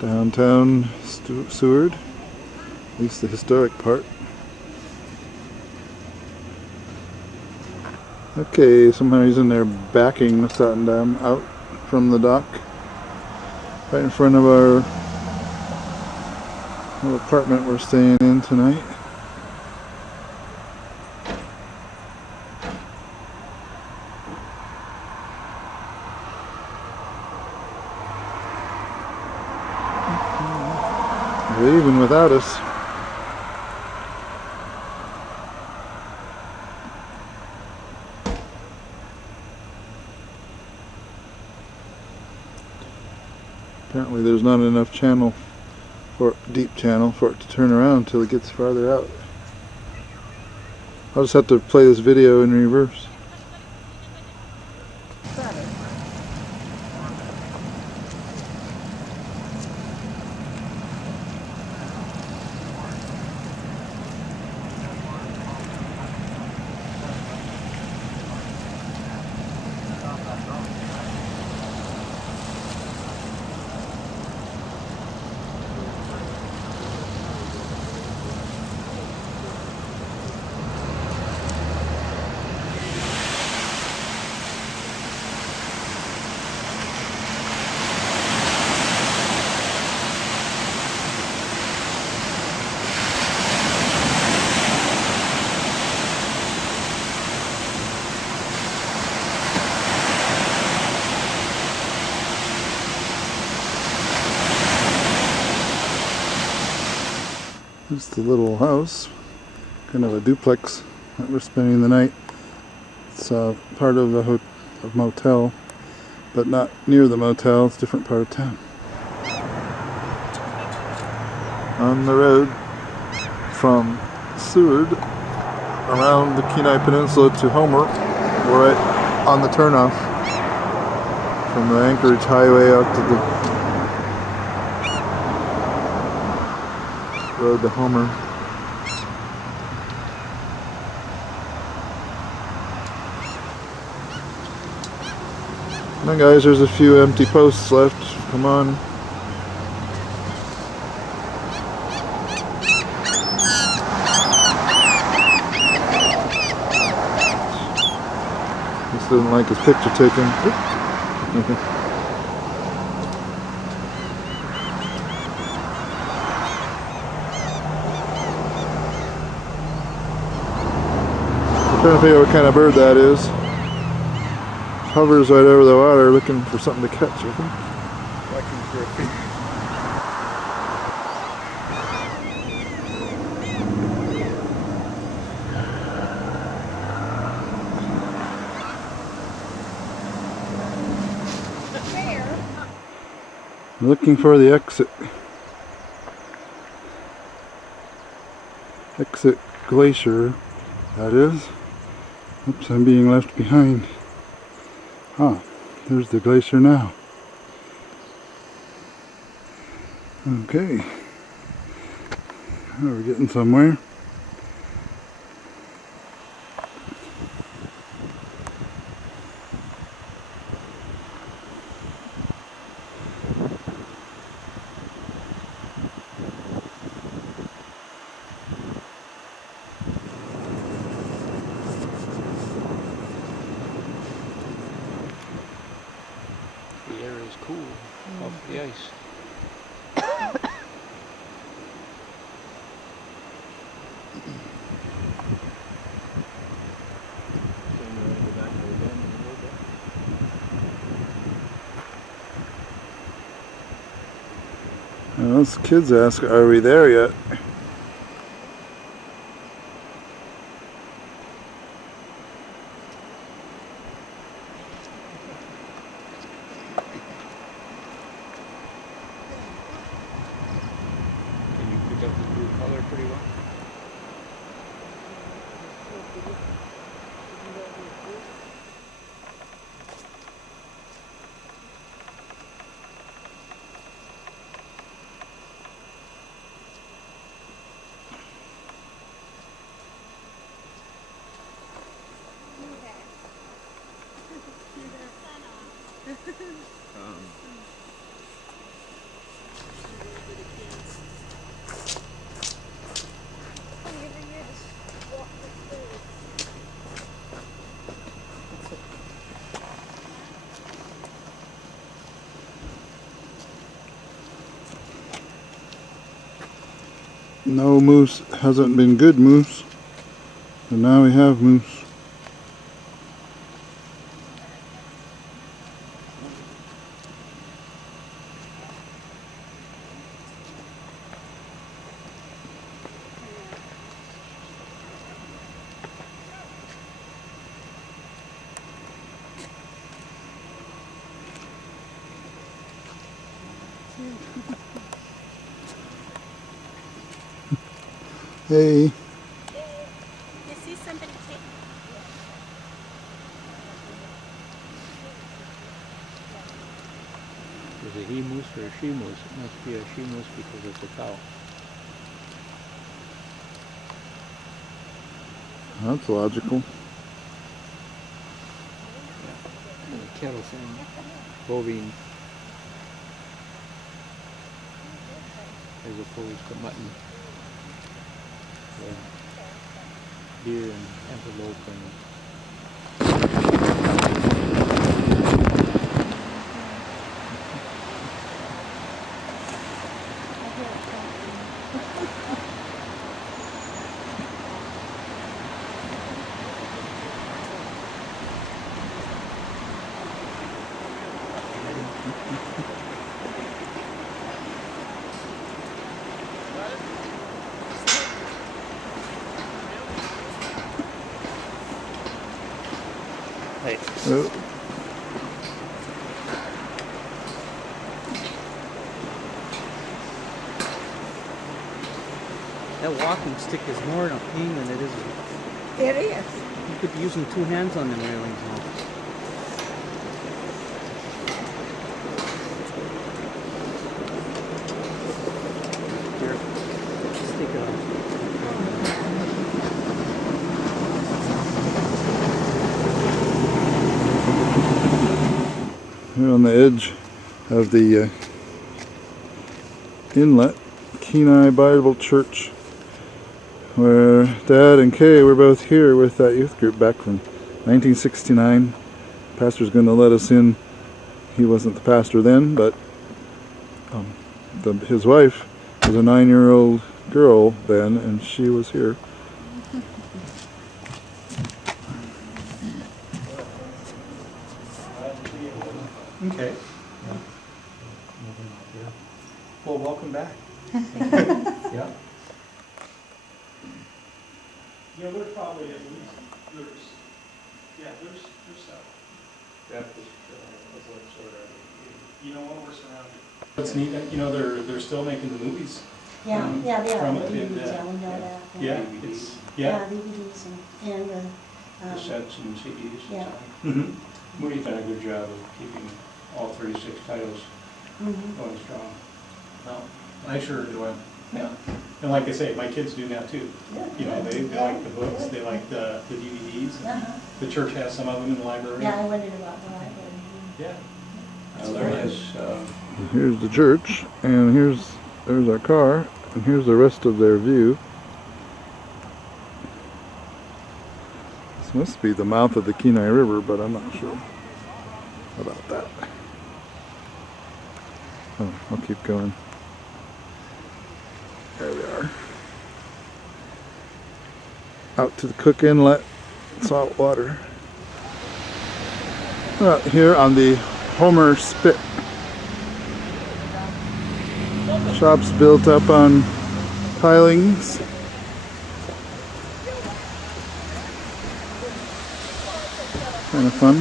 Downtown Seward, at least the historic part. Okay, somehow he's in there backing the Rotterdam out from the dock, right in front of our little apartment we're staying in tonight. They're leaving without us. Apparently there's not enough channel, or deep channel, for it to turn around until it gets farther out. I'll just have to play this video in reverse. It's the little house, kind of a duplex that we're spending the night. It's part of the motel, but not near the motel. It's a different part of town. On the road from Seward around the Kenai Peninsula to Homer, we're right on the turnoff from the Anchorage highway out to the road to Homer. Now guys, there's a few empty posts left. Come on. This doesn't like his picture taken. Okay. Trying to figure out what kind of bird that is. hovers right over the water looking for something to catch, I think. Watching for a fish. Looking for the exit. Exit glacier, that is. Oops, I'm being left behind. Ah, there's the glacier now. Okay. Now we're getting somewhere. The air is cool off the ice. Now, those kids ask, are we there yet? Can you pick up the blue color pretty well? No moose, hasn't been good moose, and now we have moose. Hey. You see somebody take Is it a he moose or a she moose? It must be a she moose because it's a cow. That's logical. And a cattle thing. Bovine. As opposed to mutton. Deer and antelope and Oh. That walking stick is more of a pain than it is. It is. You could be using two hands on the railings now. Here, let's take it off. Here on the edge of the inlet, Kenai Bible Church, where Dad and Kay were both here with that youth group back from 1969. Pastor's going to let us in. He wasn't the pastor then, but his wife was a 9-year-old girl then, and she was here. Okay. Yeah. Well, welcome back. Yeah. Yeah, there's probably at least, there's several. Baptist, sort of. You know what, we're surrounded. It's neat that, you know, they're still making the movies. Yeah, yeah, they are. From The it, and, DVDs, yeah, we know that. yeah, it's, Yeah, DVDs and cassettes and CDs. yeah. Mm-hmm. Moody's done a good job of keeping all 36 titles going strong. No, I sure enjoy them. Yeah. And like I say, my kids do now too. You know, they like the books, they like the DVDs. The church has some of them in the library. Yeah, I wondered about the library. Yeah. There is. Here's the church, and there's our car, and here's the rest of their view. This must be the mouth of the Kenai River, but I'm not sure about that. Oh, I'll keep going. There we are. Out to the Cook Inlet, salt water. We're out here on the Homer Spit. Shops built up on pilings. Kind of fun.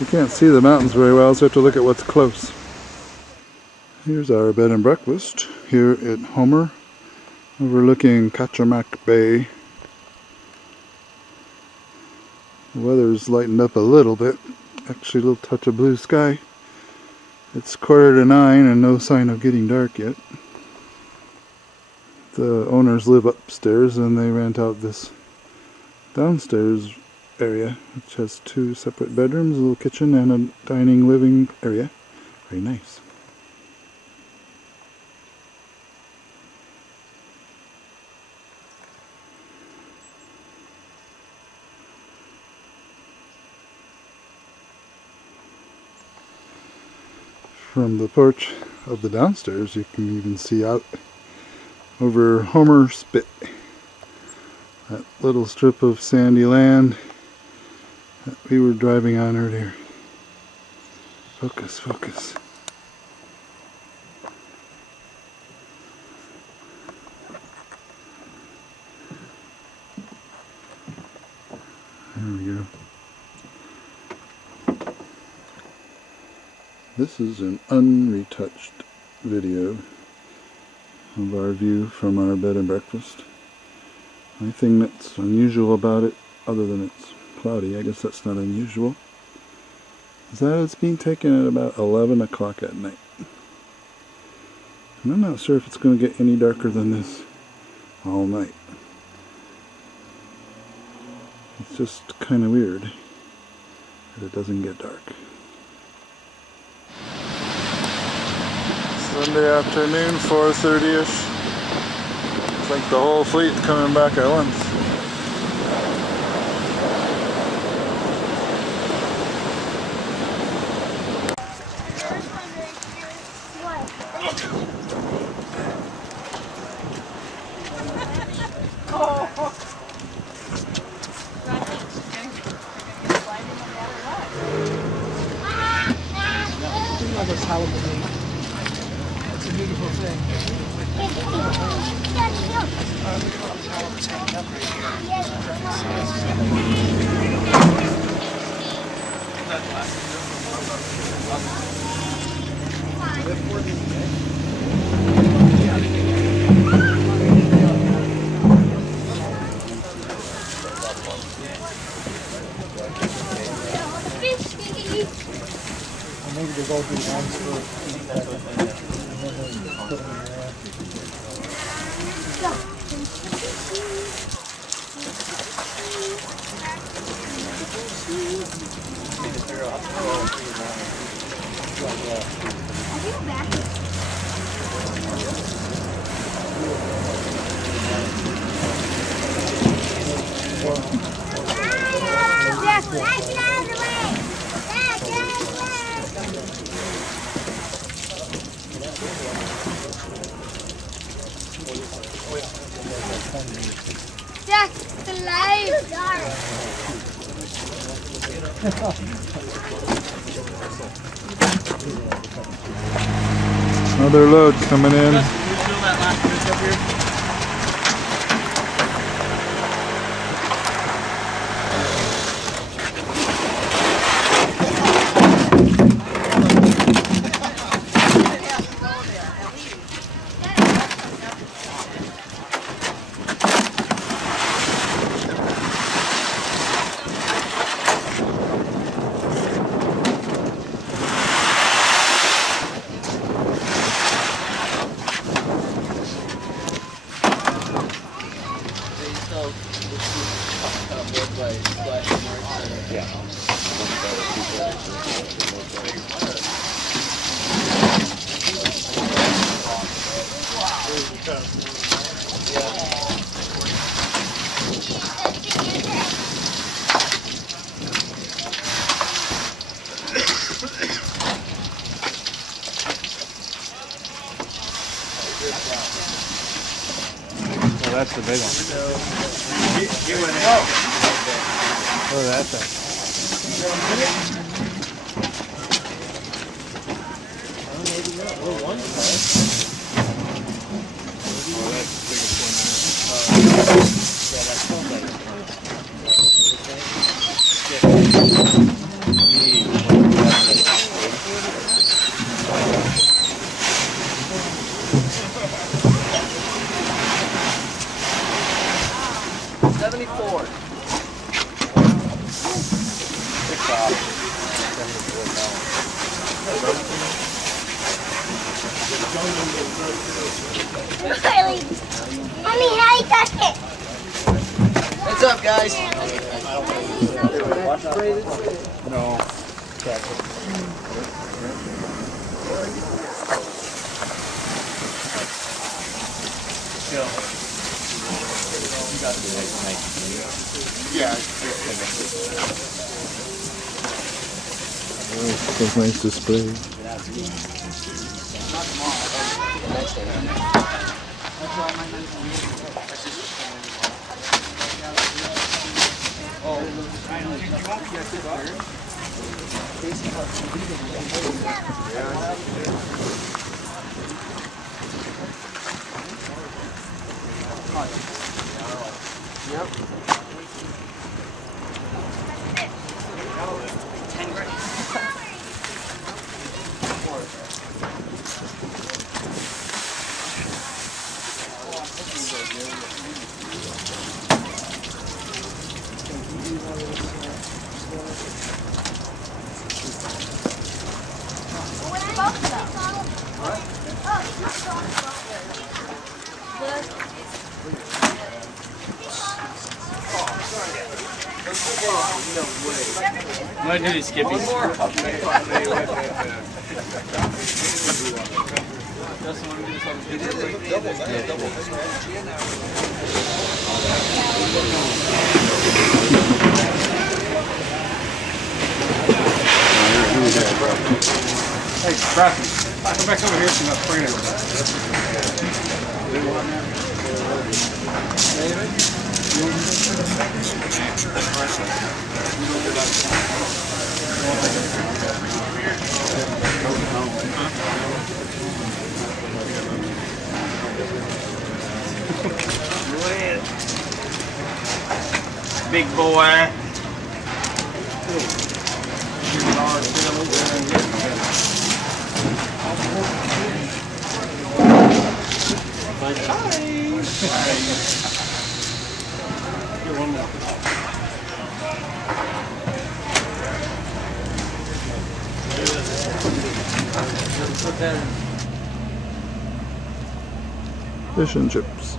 You can't see the mountains very well, so you have to look at what's close. Here's our bed and breakfast here at Homer, overlooking Kachamak Bay. The weather's lightened up a little bit, actually a little touch of blue sky. It's 8:45 and no sign of getting dark yet. The owners live upstairs and they rent out this downstairs area, which has 2 separate bedrooms, a little kitchen and a dining living area. Very nice. From the porch of the downstairs, you can even see out over Homer Spit. That little strip of sandy land that we were driving on earlier. Focus, focus. There we go. This is an unretouched video of our view from our bed and breakfast. Anything that's unusual about it, other than it's cloudy, I guess that's not unusual, is that it's being taken at about 11 o'clock at night. And I'm not sure if it's going to get any darker than this all night. It's just kind of weird that it doesn't get dark. Sunday afternoon, 4:30ish. It's like the whole fleet's coming back at once. It's a beautiful thing. Maybe they both do ones for Jack, the light. Another load coming in. Oh, that's the big one. Oh, that's a. Riley, Mommy, how you touch it? What's up, guys? No. Oh, it's nice display. Yep. What did he skip? Hey, Bradley, come back over here so I'm not spraying everybody. David? Big boy. Fish and chips.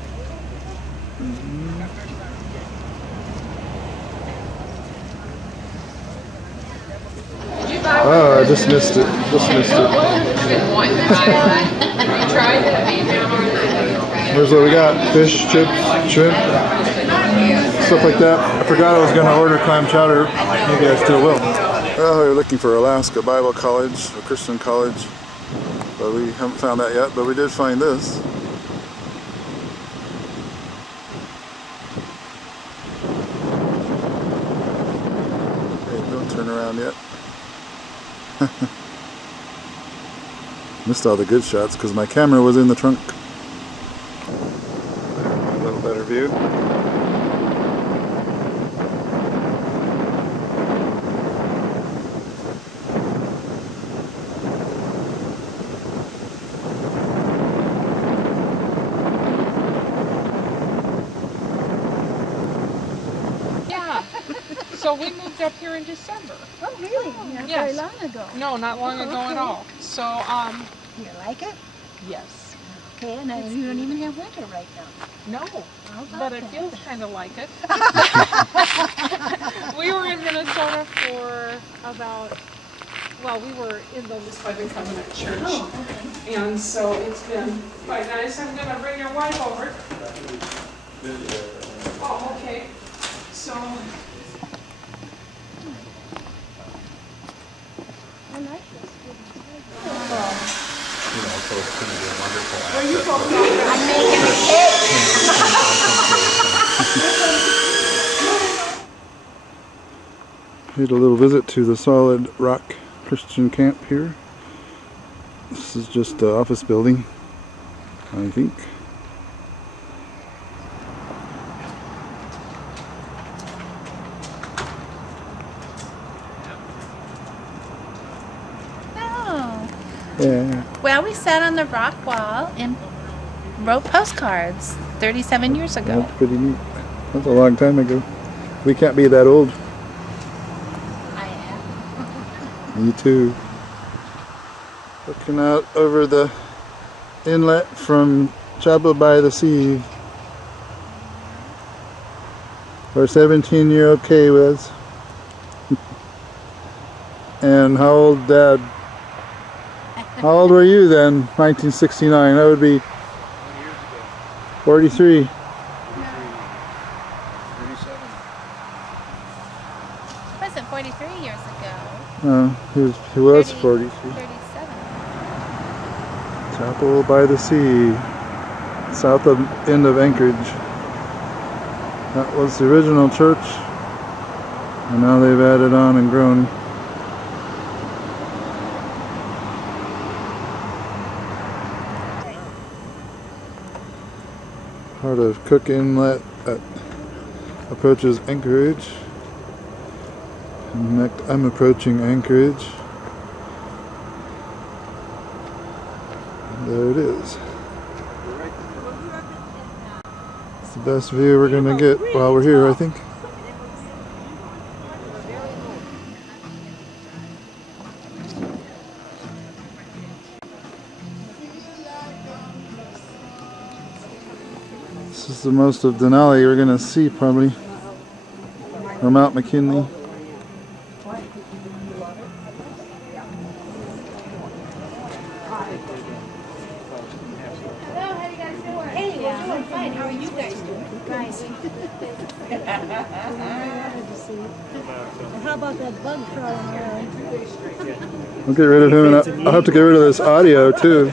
Oh, I just missed it. Here's what we got. Fish, chips, shrimp, stuff like that. I forgot I was going to order clam chowder. Maybe I still will. Well, we were looking for Alaska Bible College, or Christian college, but we haven't found that yet, but we did find this. turn around yet. Missed all the good shots because my camera was in the trunk. A little better view. Yeah. So we moved up here in December. Oh, really? Not Yes. very long ago. No, not long ago at all. So, You like it? yes. Okay, and you don't even have winter right now. No, How about but it that? feels kind of like it. We were in Minnesota for about, well, we were in the by the Covenant Church. Oh, okay. And so it's been quite nice. I'm going to bring your wife over. Oh, okay. So, I like this. You know, so it's going to be a wonderful where you asset. folks are? I'm making a cake. Paid a little visit to the Solid Rock Christian Camp here. This is just an office building, I think. Oh. Yeah. Well, we sat on the rock wall and wrote postcards 37 years ago. That's pretty neat. That's a long time ago. We can't be that old. I am. Me too. Looking out over the inlet from Chapel by the Sea, where 17-year-old Kay was. And how old Dad? How old were you then? 1969. That would be 43. Wasn't 43 years ago. He was 43. 37. Chapel by the Sea, south of end of Anchorage. That was the original church, and now they've added on and grown. Part of Cook Inlet that approaches Anchorage. Next, I'm approaching Anchorage. There it is. It's the best view we're gonna get while we're here, I think. This is the most of Denali we're gonna see probably, or Mount McKinley. How about that bug crawling around? I'll get rid of him, and I'll have to get rid of this audio too.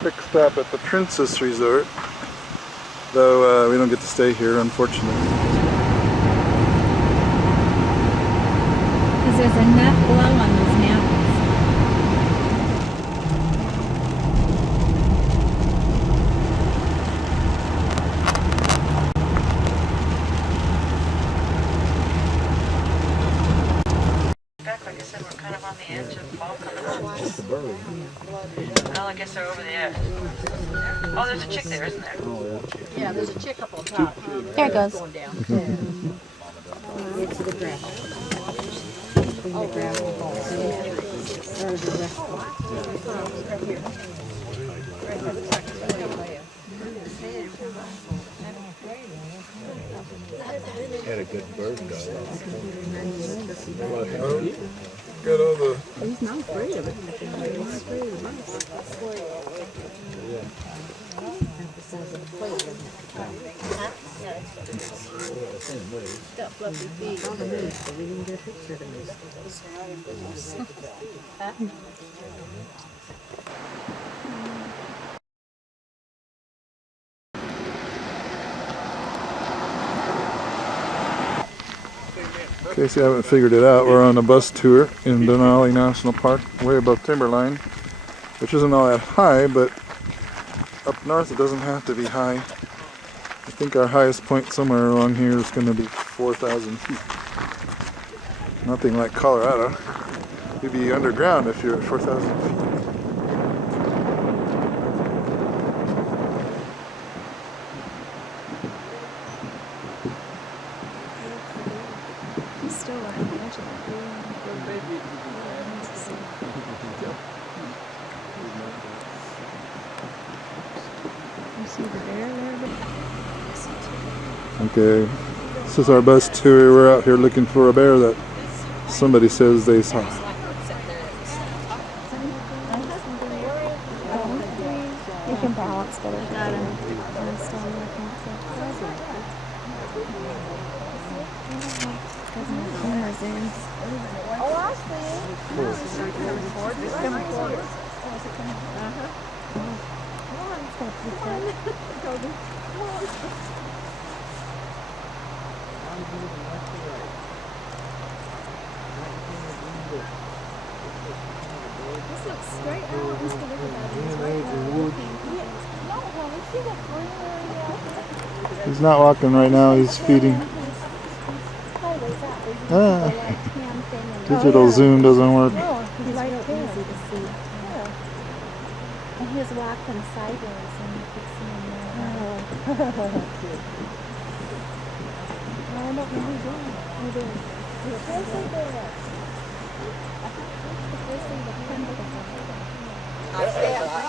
Quick stop at the Princess Resort, though we don't get to stay here, unfortunately. Because there's enough blow on those mountains. Back, like I said, we're kind of on the edge of fall coming up. Well, I guess they're over the edge. Oh, there's a chick there, isn't there? Yeah, there's a chick up on top. There it goes. Going down. It's the gravel. The gravel falls. Or the rest of right here. Had a good bird dog. Got all the... He's not afraid of it. He's not afraid of the mice. Got fluffy feet. In case you haven't figured it out, we're on a bus tour in Denali National Park, way above timberline, which isn't all that high, but up north it doesn't have to be high. I think our highest point somewhere along here is going to be 4,000 feet. Nothing like Colorado. You'd be underground if you're at 4,000 feet. Okay, this is our bus tour. We're out here looking for a bear that somebody says they saw. You can balance better. Got him. Oh, I see. Coming forward. This looks straight out into the river. He's not walking right now, he's feeding. Ah. Digital zoom doesn't work. He's right up there. Easy to see. Yeah. And he was walking sideways and you could see him there. I don't know who's doing it.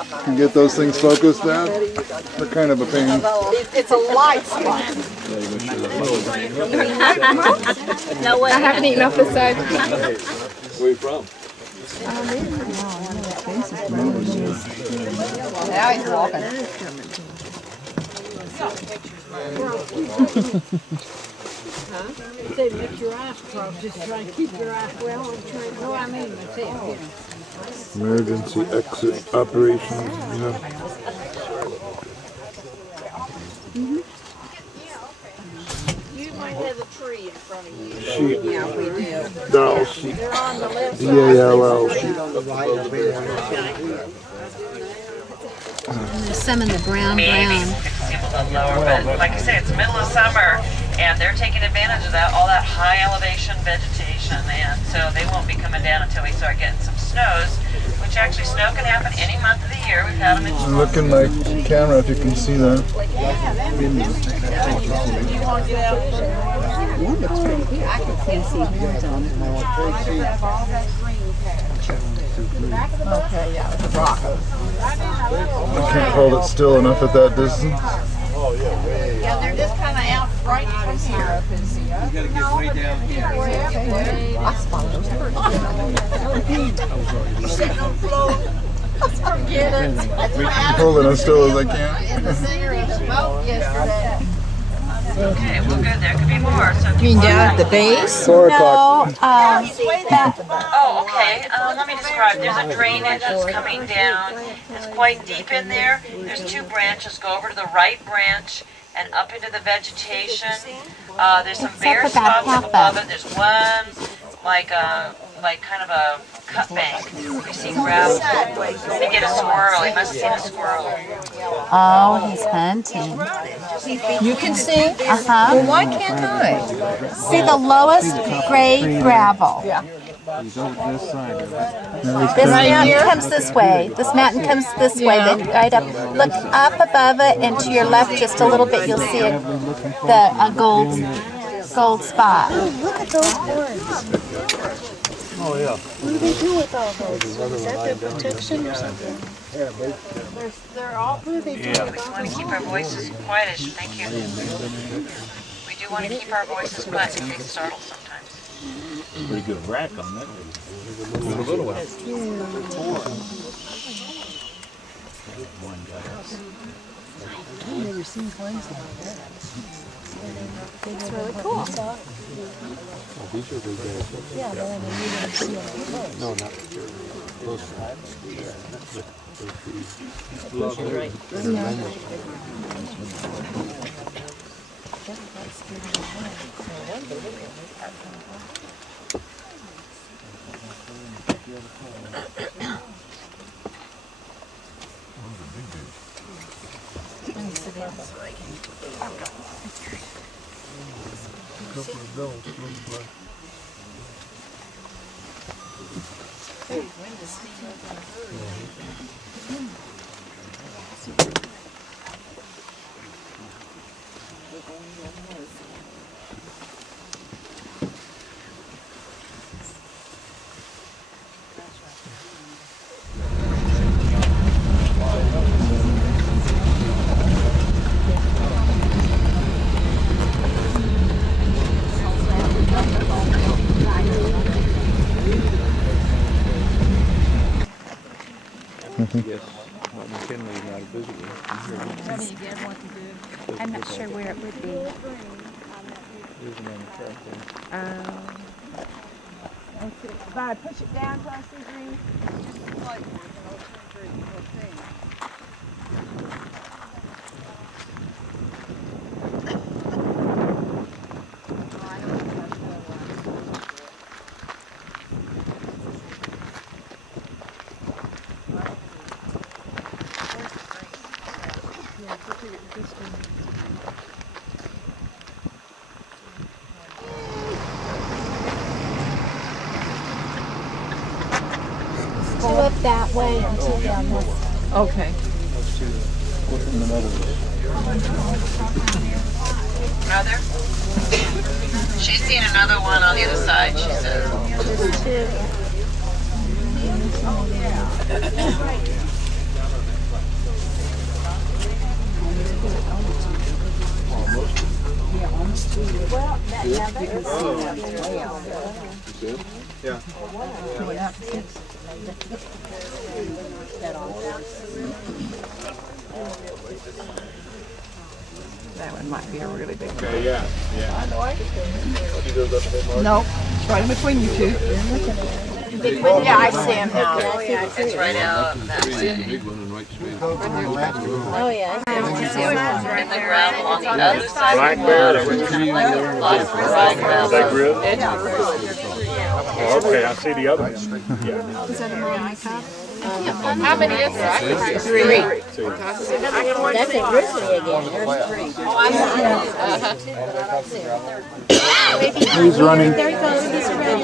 You can get those things focused now. They're kind of a pain. It's a light spot. No way. I haven't eaten off this side. Where are you from? Now he's walking. Say, let your eyes crossed. Just try to keep your eyes well and try. No, I mean, that's it. Emergency exit operations. Yeah. You might have a tree in front of you. Sheep. Yeah, we do. Doll sheep. They're on the left side. D-A-L-L sheep. There's some in the brown. Maybe a little lower, but like I say, it's the middle of summer, and they're taking advantage of that, all that high elevation vegetation, and so they won't be coming down until we start getting some snows, which actually snow can happen any month of the year. We've had them in July. Look in my camera if you can see that. You want to get out? One looks pretty good. I can see yours on it. Okay, yeah, the rock. I can't hold it still enough at that distance. Yeah, they're just kind of out right from here. You gotta get way down here. I spot those You're sitting on the floor. Forget it. I'm holding it still as I can. In the center of the boat yesterday. Okay, well good, there could be more. So You mean down at the base? 4 o'clock. oh, okay. Let me describe. There's a drainage that's coming down. It's quite deep in there. There's 2 branches. Go over to the right branch and up into the vegetation. There's some bare spots up above it. There's one like kind of a cut bank. You see gravel. They get a squirrel. He must have seen a squirrel. Oh, he's hunting. You can see? Uh-huh. Well, why can't I? See the lowest grade gravel. Yeah. He's over this side. This mountain comes this way. This mountain comes this way. Then right up. Look up above it and to your left just a little bit. You'll see a gold spot. Oh, look at those horns. Oh, yeah. What do they do with all those? Is that their protection or something? They're all, what do they do? We want to keep our voices quietish. Thank you. We do want to keep our voices quiet in case startled sometimes. Pretty good rack on that. The little one. I've never seen planes like that. It's really cool. These are big guys. Yeah, but I mean, you don't see them close. No, not close. Couple of bells, looks like. Yes, McKinley's not a visitor. I'm not sure where it would be. Isn't on the track there. Bye, push it down till I see green. Go up that way and two down this way. Okay. What's in the middle? Another? She's seen another one on the other side, she says. There's two. Well, yeah, they can see that way out there. Yeah. That one might be a really big one. Okay, yeah. She goes up a bit more. No, right in between you two. Yeah, I see him now. Oh, yeah, it's right out that way. Big one and right straight. Oh, yeah. In the gravel on the other side. Black bear. Black grid? Oh, okay, I see the other one. Yeah. Is that a Miami cup? How many is there? Three. That's a grizzly again. There's three. He's running. There he goes. He's running.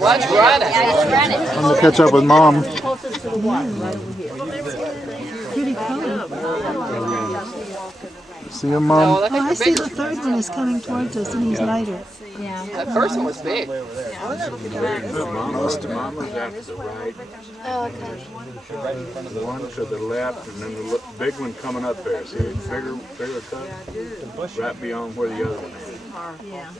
Watch running. Yeah, he's running. I'm gonna catch up with Mom. Closest to the water, right over here. Pretty cool. See him, Mom? Oh, I see the third one is coming towards us, and he's lighter. Yeah. That first one was big. Most of Mama's after the right. Oh, okay. Right in front of the one to the left, and then the big one coming up there. See, bigger cut, right beyond where the other one is. Yeah.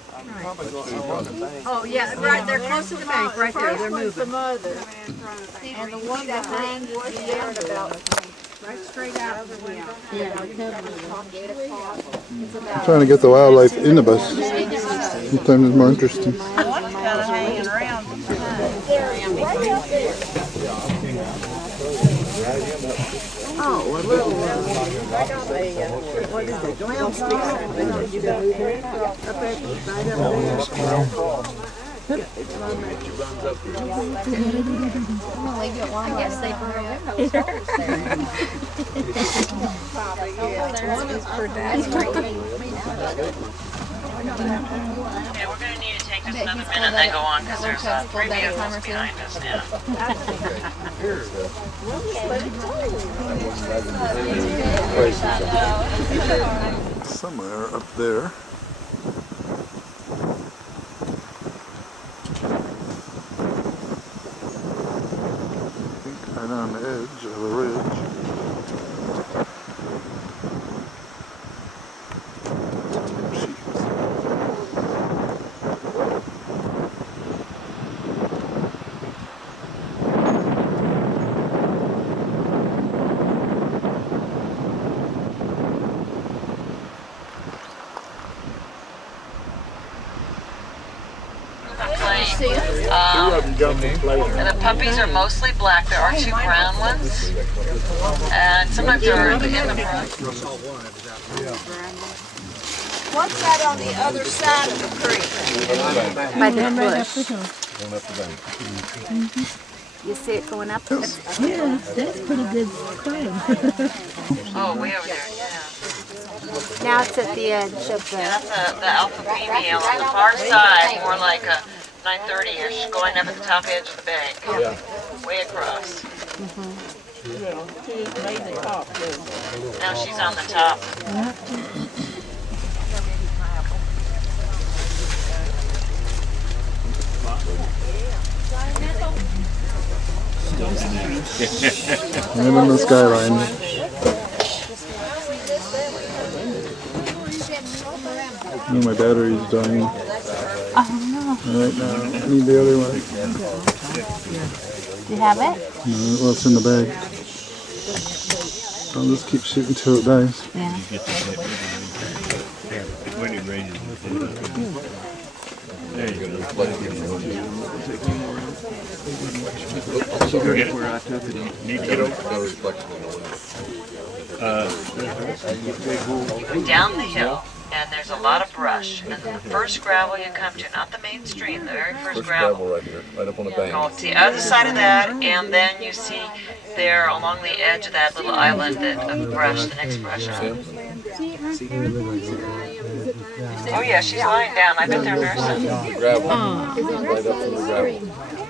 Oh, yeah, right, they're close to the bank, right there, they're moving. The mother. And the one behind was down about right straight out of the window. I'm trying to get the wildlife in the bus. Sometimes it's more interesting. Hanging around. Oh, a little, what is it, ground sticks? You got it up there, right up there. I guess they brought windows there. One is for Dad's Okay, we're going to need to take just another minute and then go on because there's 3 vehicles behind us now. Somewhere up there. I think right on the edge of a ridge. see them. And the puppies are mostly black. There are 2 brown ones. And sometimes they're in the front. What's that on the other side of the creek? By the bush. Going up the bank. You see it going up? Yeah, that's pretty good climb. Oh, way over there, yeah. Now it's at the edge of the... Yeah, that's the alpha female on the far side, more like a 930-ish, going up at the top edge of the bank. Yeah. Way across. Now she's on the top. I'm in the skyline. Oh, my battery's dying. Oh no. Right now, I need the other one. Do you have it? No, well, it's in the bag. I'll just keep shooting till it dies. Yeah. When it rains. There you go. Need to get over. Down the hill, and there's a lot of brush. And the first gravel you come to, not the main stream, the very first gravel. Right here, right up on the bank. Go to the other side of that, and then you see there along the edge of that little island of brush, the next brush on. Oh yeah, she's lying down. I bet they're nursing. Gravel. Right up from the gravel.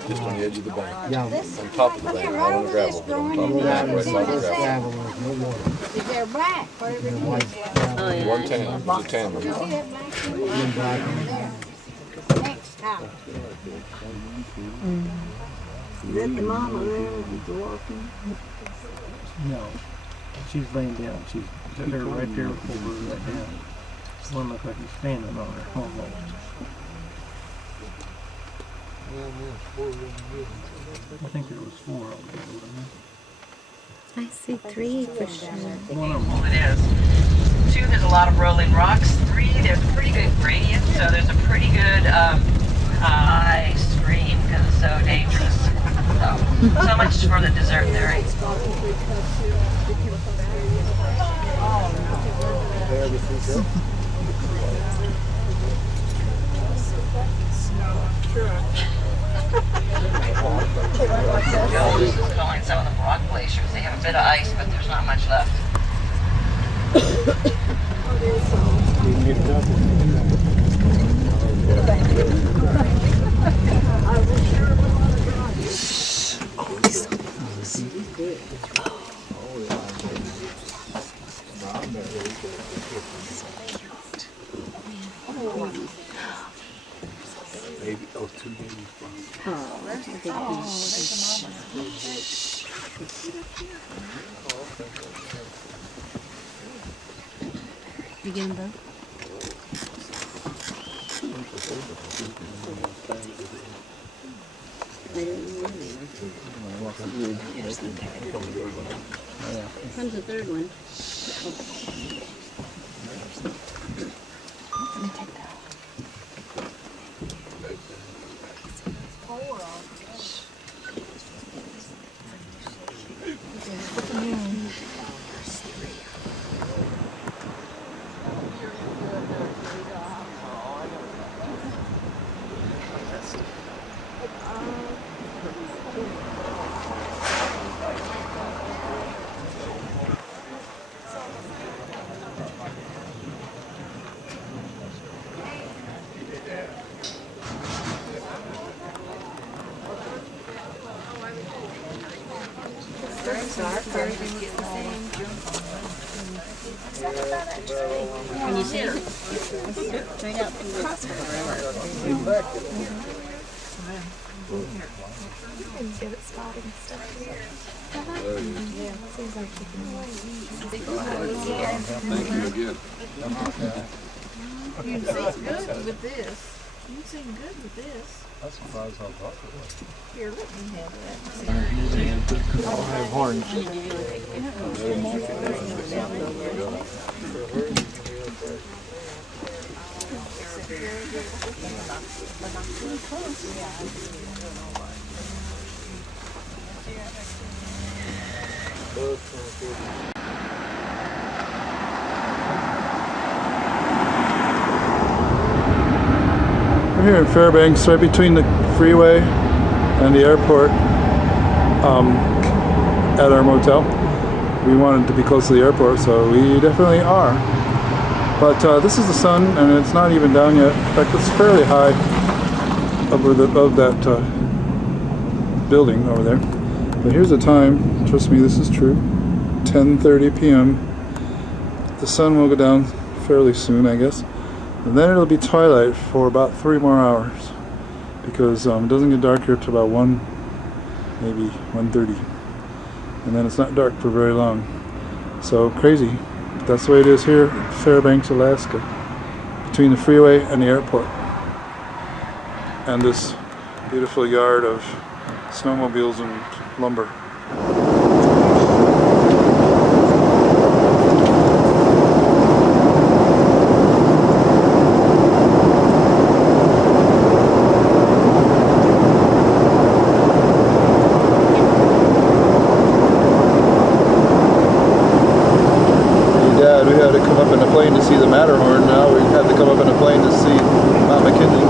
Just on the edge of the bank. On top of the bank, not on the gravel, but on top of the bank, right by the gravel. They're black. One tan, there's a tan one. Next time. Is that the mama there that's walking? No, she's laying down. She's there right there over right now. One looks like he's standing on her almost. I think there was 4 of them. I see 3 for sure. Well, it is. 2, there's a lot of rolling rocks. 3, there's a pretty good gradient, so there's a pretty good high stream because it's so dangerous. So much for the desert there. Joe is calling some of them rock glaciers. They have a bit of ice, but there's not much left. Baby, oh, 2 babies. You get them both? Comes the third one. Let me take that. Can you see it? Straight up from the You can get it spotted and stuff. Yeah, seems like you can. Thank you again. You seem good with this. You seem good with this. I'm surprised how tough it was. Here, let me have that. I'll have horns. We're here in Fairbanks, right between the freeway and the airport, at our motel. We wanted to be close to the airport, so we definitely are. But this is the sun, and it's not even down yet. In fact, it's fairly high above that building over there. But here's the time. Trust me, this is true. 10:30 p.m. The sun will go down fairly soon, I guess. And then it'll be twilight for about 3 more hours, because it doesn't get dark here till about 1, maybe 1:30, and then it's not dark for very long. So crazy. But that's the way it is here in Fairbanks, Alaska, between the freeway and the airport, and this beautiful yard of snowmobiles and lumber. We had to come up in a plane to see the Matterhorn. Now we have to come up in a plane to see Mount McKinley.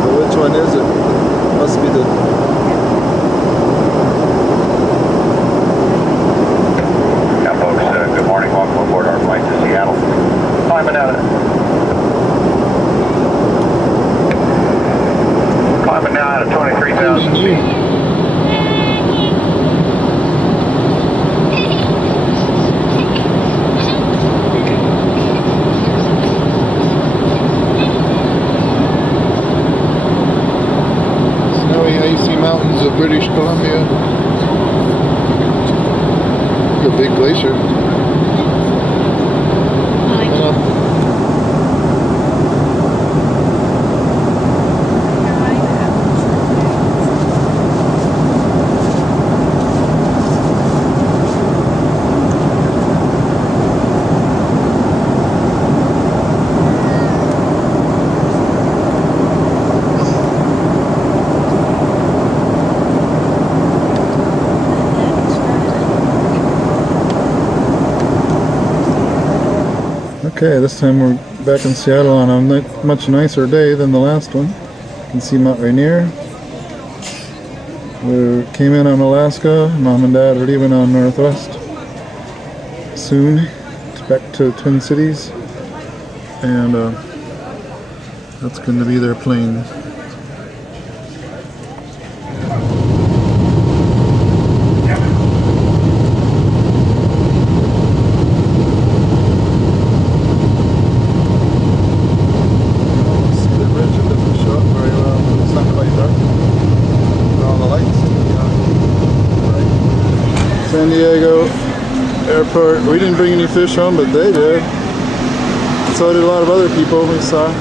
But which one is it? Must be the... Now folks, good morning. Welcome aboard our flight to Seattle. Climbing out of 23,000 feet. Snowy, icy mountains of British Columbia. A big glacier. Okay, this time we're back in Seattle on a much nicer day than the last one. You can see Mount Rainier. We came in on Alaska. Mom and Dad are leaving on Northwest soon. It's back to Twin Cities, and that's going to be their plane. San Diego airport. We didn't bring any fish home, but they did. So did a lot of other people we saw.